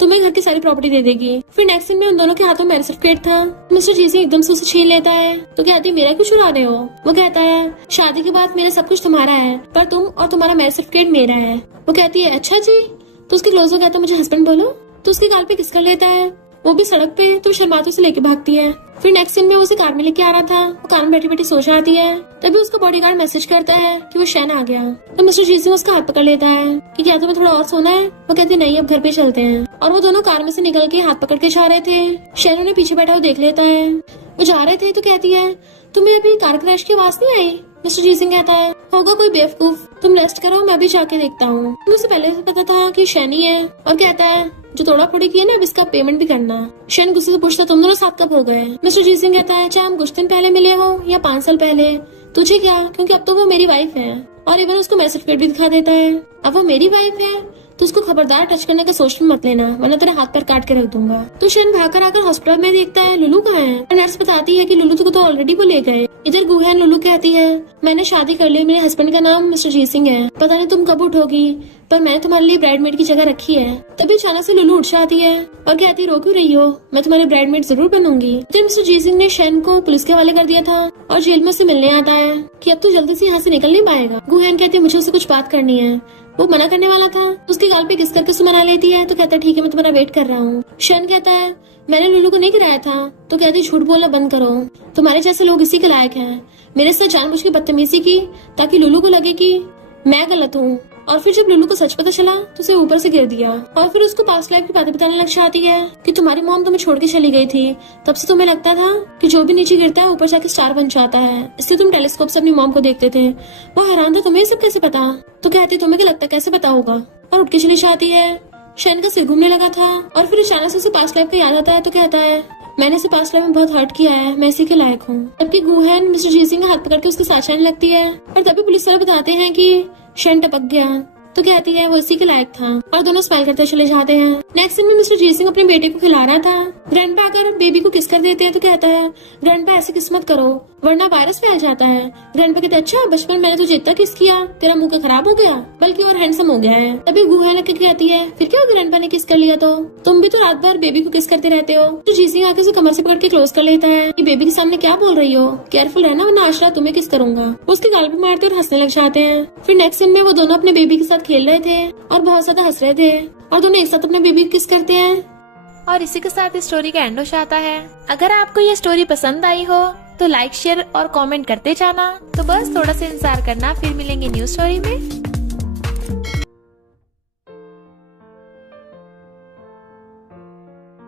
तुम्हें घर की सारी प्रॉपर्टी दे देगी। फिर नेक्स्ट दिन में उन दोनों के हाथों में मैरिज सर्टिफिकेट था। मिस्टर जी सिंह एकदम से उसे छीन लेता है। तो कहती है मेरा क्यों चुरा रहे हो? वो कहता है शादी के बाद मेरा सब कुछ तुम्हारा है, पर तुम और तुम्हारा मैरिज सर्टिफिकेट मेरा है। वो कहती है अच्छा जी। तो उसके क्लोज हो कहता है मुझे हस्बैंड बोलो। तो उसके गाल पे किस कर लेता है, वो भी सड़क पे, तो शर्माते से लेके भागती है। फिर नेक्स्ट सीन में वो उसे कार में लेके आ रहा था, वो कार में बैठी बैठी सो जाती है। तभी उसका बॉडीगार्ड मैसेज करता है कि वो शैन आ गया। तो मिस्टर जी सिंह उसका हाथ पकड़ लेता है कि क्या तुम्हें थोड़ा और सोना है? वो कहते नहीं अब घर पे चलते हैं। और वो दोनों कार में से निकल के हाथ पकड़ के जा रहे थे। शैन उन्हें पीछे बैठा हुआ देख लेता है। वो जा रहे थे तो कहती है तुम्हें अभी कार क्रैश की आवाज नहीं आई? मिस्टर जी सिंह कहता है होगा कोई बेवकूफ, तुम रेस्ट करो मैं भी जाके देखता हूँ। मुझे पहले से पता था कि शैन ही है। और कहता है जो तोड़ा फोड़ी की है ना अब इसका पेमेंट भी करना। शैन गुस्से से पूछता तुम दोनों साथ कब हो गए? मिस्टर जी सिंह कहता है चाहे हम कुछ दिन पहले मिले हो या 5 साल पहले, तुझे क्या, क्योंकि अब तो वो मेरी वाइफ है। और इवन उसको मैसेज सर्टिफिकेट भी दिखा देता है। अब वो मेरी वाइफ है तो उसको खबरदार टच करने का सोच में मत लेना, वरना तेरे हाथ पैर काट के रख दूंगा। तो शैन भागकर आकर हॉस्पिटल में देखता है लुलू कहाँ है। नर्स बताती है कि लुलू को तो ऑलरेडी वो ले गए। इधर गुहन लुलू कहती है मैंने शादी कर ली, मेरे हस्बैंड का नाम मिस्टर जी सिंह है, पता नहीं तुम कब उठोगी, पर मैंने तुम्हारे लिए ब्राइडमेड की जगह रखी है। तभी अचानक से लुलू उठ जाती है और कहती रो क्यों रही हो, मैं तुम्हारी ब्राइडमेड जरूर बनूंगी। तो मिस्टर जी सिंह ने शैन को पुलिस के हवाले कर दिया था और जेल में उसे मिलने आता है कि अब तो जल्दी से यहाँ से निकल नहीं पाएगा। गुहन कहती है मुझे उससे कुछ बात करनी है। वो मना करने वाला था, उसके गाल पे किस करके उसे मना लेती है। तो कहता है ठीक है मैं तुम्हारा वेट कर रहा हूँ। शैन कहता है मैंने लुलू को नहीं गिराया था। तो कहती झूठ बोलना बंद करो, तुम्हारे जैसे लोग इसी के लायक हैं। मेरे साथ जानबूझ के बदतमीजी की ताकि लुलू को लगे कि मैं गलत हूँ। और फिर जब लुलू को सच पता चला तो उसे ऊपर से गिर दिया। और फिर उसको पास्ट लाइफ की बातें बताने लग जाती है कि तुम्हारी मॉम तुम्हें छोड़ के चली गई थी, तब से तुम्हें लगता था कि जो भी नीचे गिरता है ऊपर जाके स्टार बन जाता है, इसलिए तुम टेलीस्कोप से अपनी मॉम को देखते थे। वो हैरान था तुम्हें सब कैसे पता? तो कहती तुम्हें क्या लगता है कैसे पता होगा? और उठ के चली जाती है। शैन का सिर घूमने लगा था और फिर अचानक से उसे पास्ट लाइफ का याद आता है। तो कहता है मैंने इसे पास्ट लाइफ में बहुत हर्ट किया है, मैं इसी के लायक हूँ। जबकि गुहन मिस्टर जी सिंह का हाथ पकड़ के उसके साथ जाने लगती है और तभी पुलिस वाले बताते हैं कि शैन टपक गया। तो कहती है वो इसी के लायक था और दोनों स्माइल करते चले जाते हैं। नेक्स्ट सीन में मिस्टर जी सिंह अपने बेटे को खिला रहा था। ग्रैंडपा आकर बेबी को किस कर देते हैं। तो कहता है ग्रैंडपा ऐसी किस्मत करो वरना वायरस फैल जाता है। ग्रैंडपा कहते अच्छा बचपन मैंने तुझे इतना किस किया, तेरा मुंह का खराब हो गया, बल्कि और हैंडसम हो गया है। तभी गुहा लग के कहती है फिर क्या ग्रैंडपा ने किस कर लिया तो तुम भी तो रात भर बेबी को किस करते रहते हो। तो जी सिंह आके उसे कमर से पकड़ के क्लोज कर लेता है कि बेबी के सामने क्या बोल रही हो, केयरफुल रहना वरना आज रात तुम्हें किस करूंगा। उसके गाल पे मारते और हंसने लग जाते हैं। फिर नेक्स्ट सीन में वो दोनों अपने बेबी के साथ खेल रहे थे और बहुत ज्यादा हंस रहे थे और दोनों एक साथ अपने बेबी को किस करते हैं। और इसी के साथ इस स्टोरी का एंड हो जाता है। अगर आपको ये स्टोरी पसंद आई हो तो लाइक शेयर और कमेंट करते जाना। तो बस थोड़ा सा इंतजार करना, फिर मिलेंगे न्यू स्टोरी में।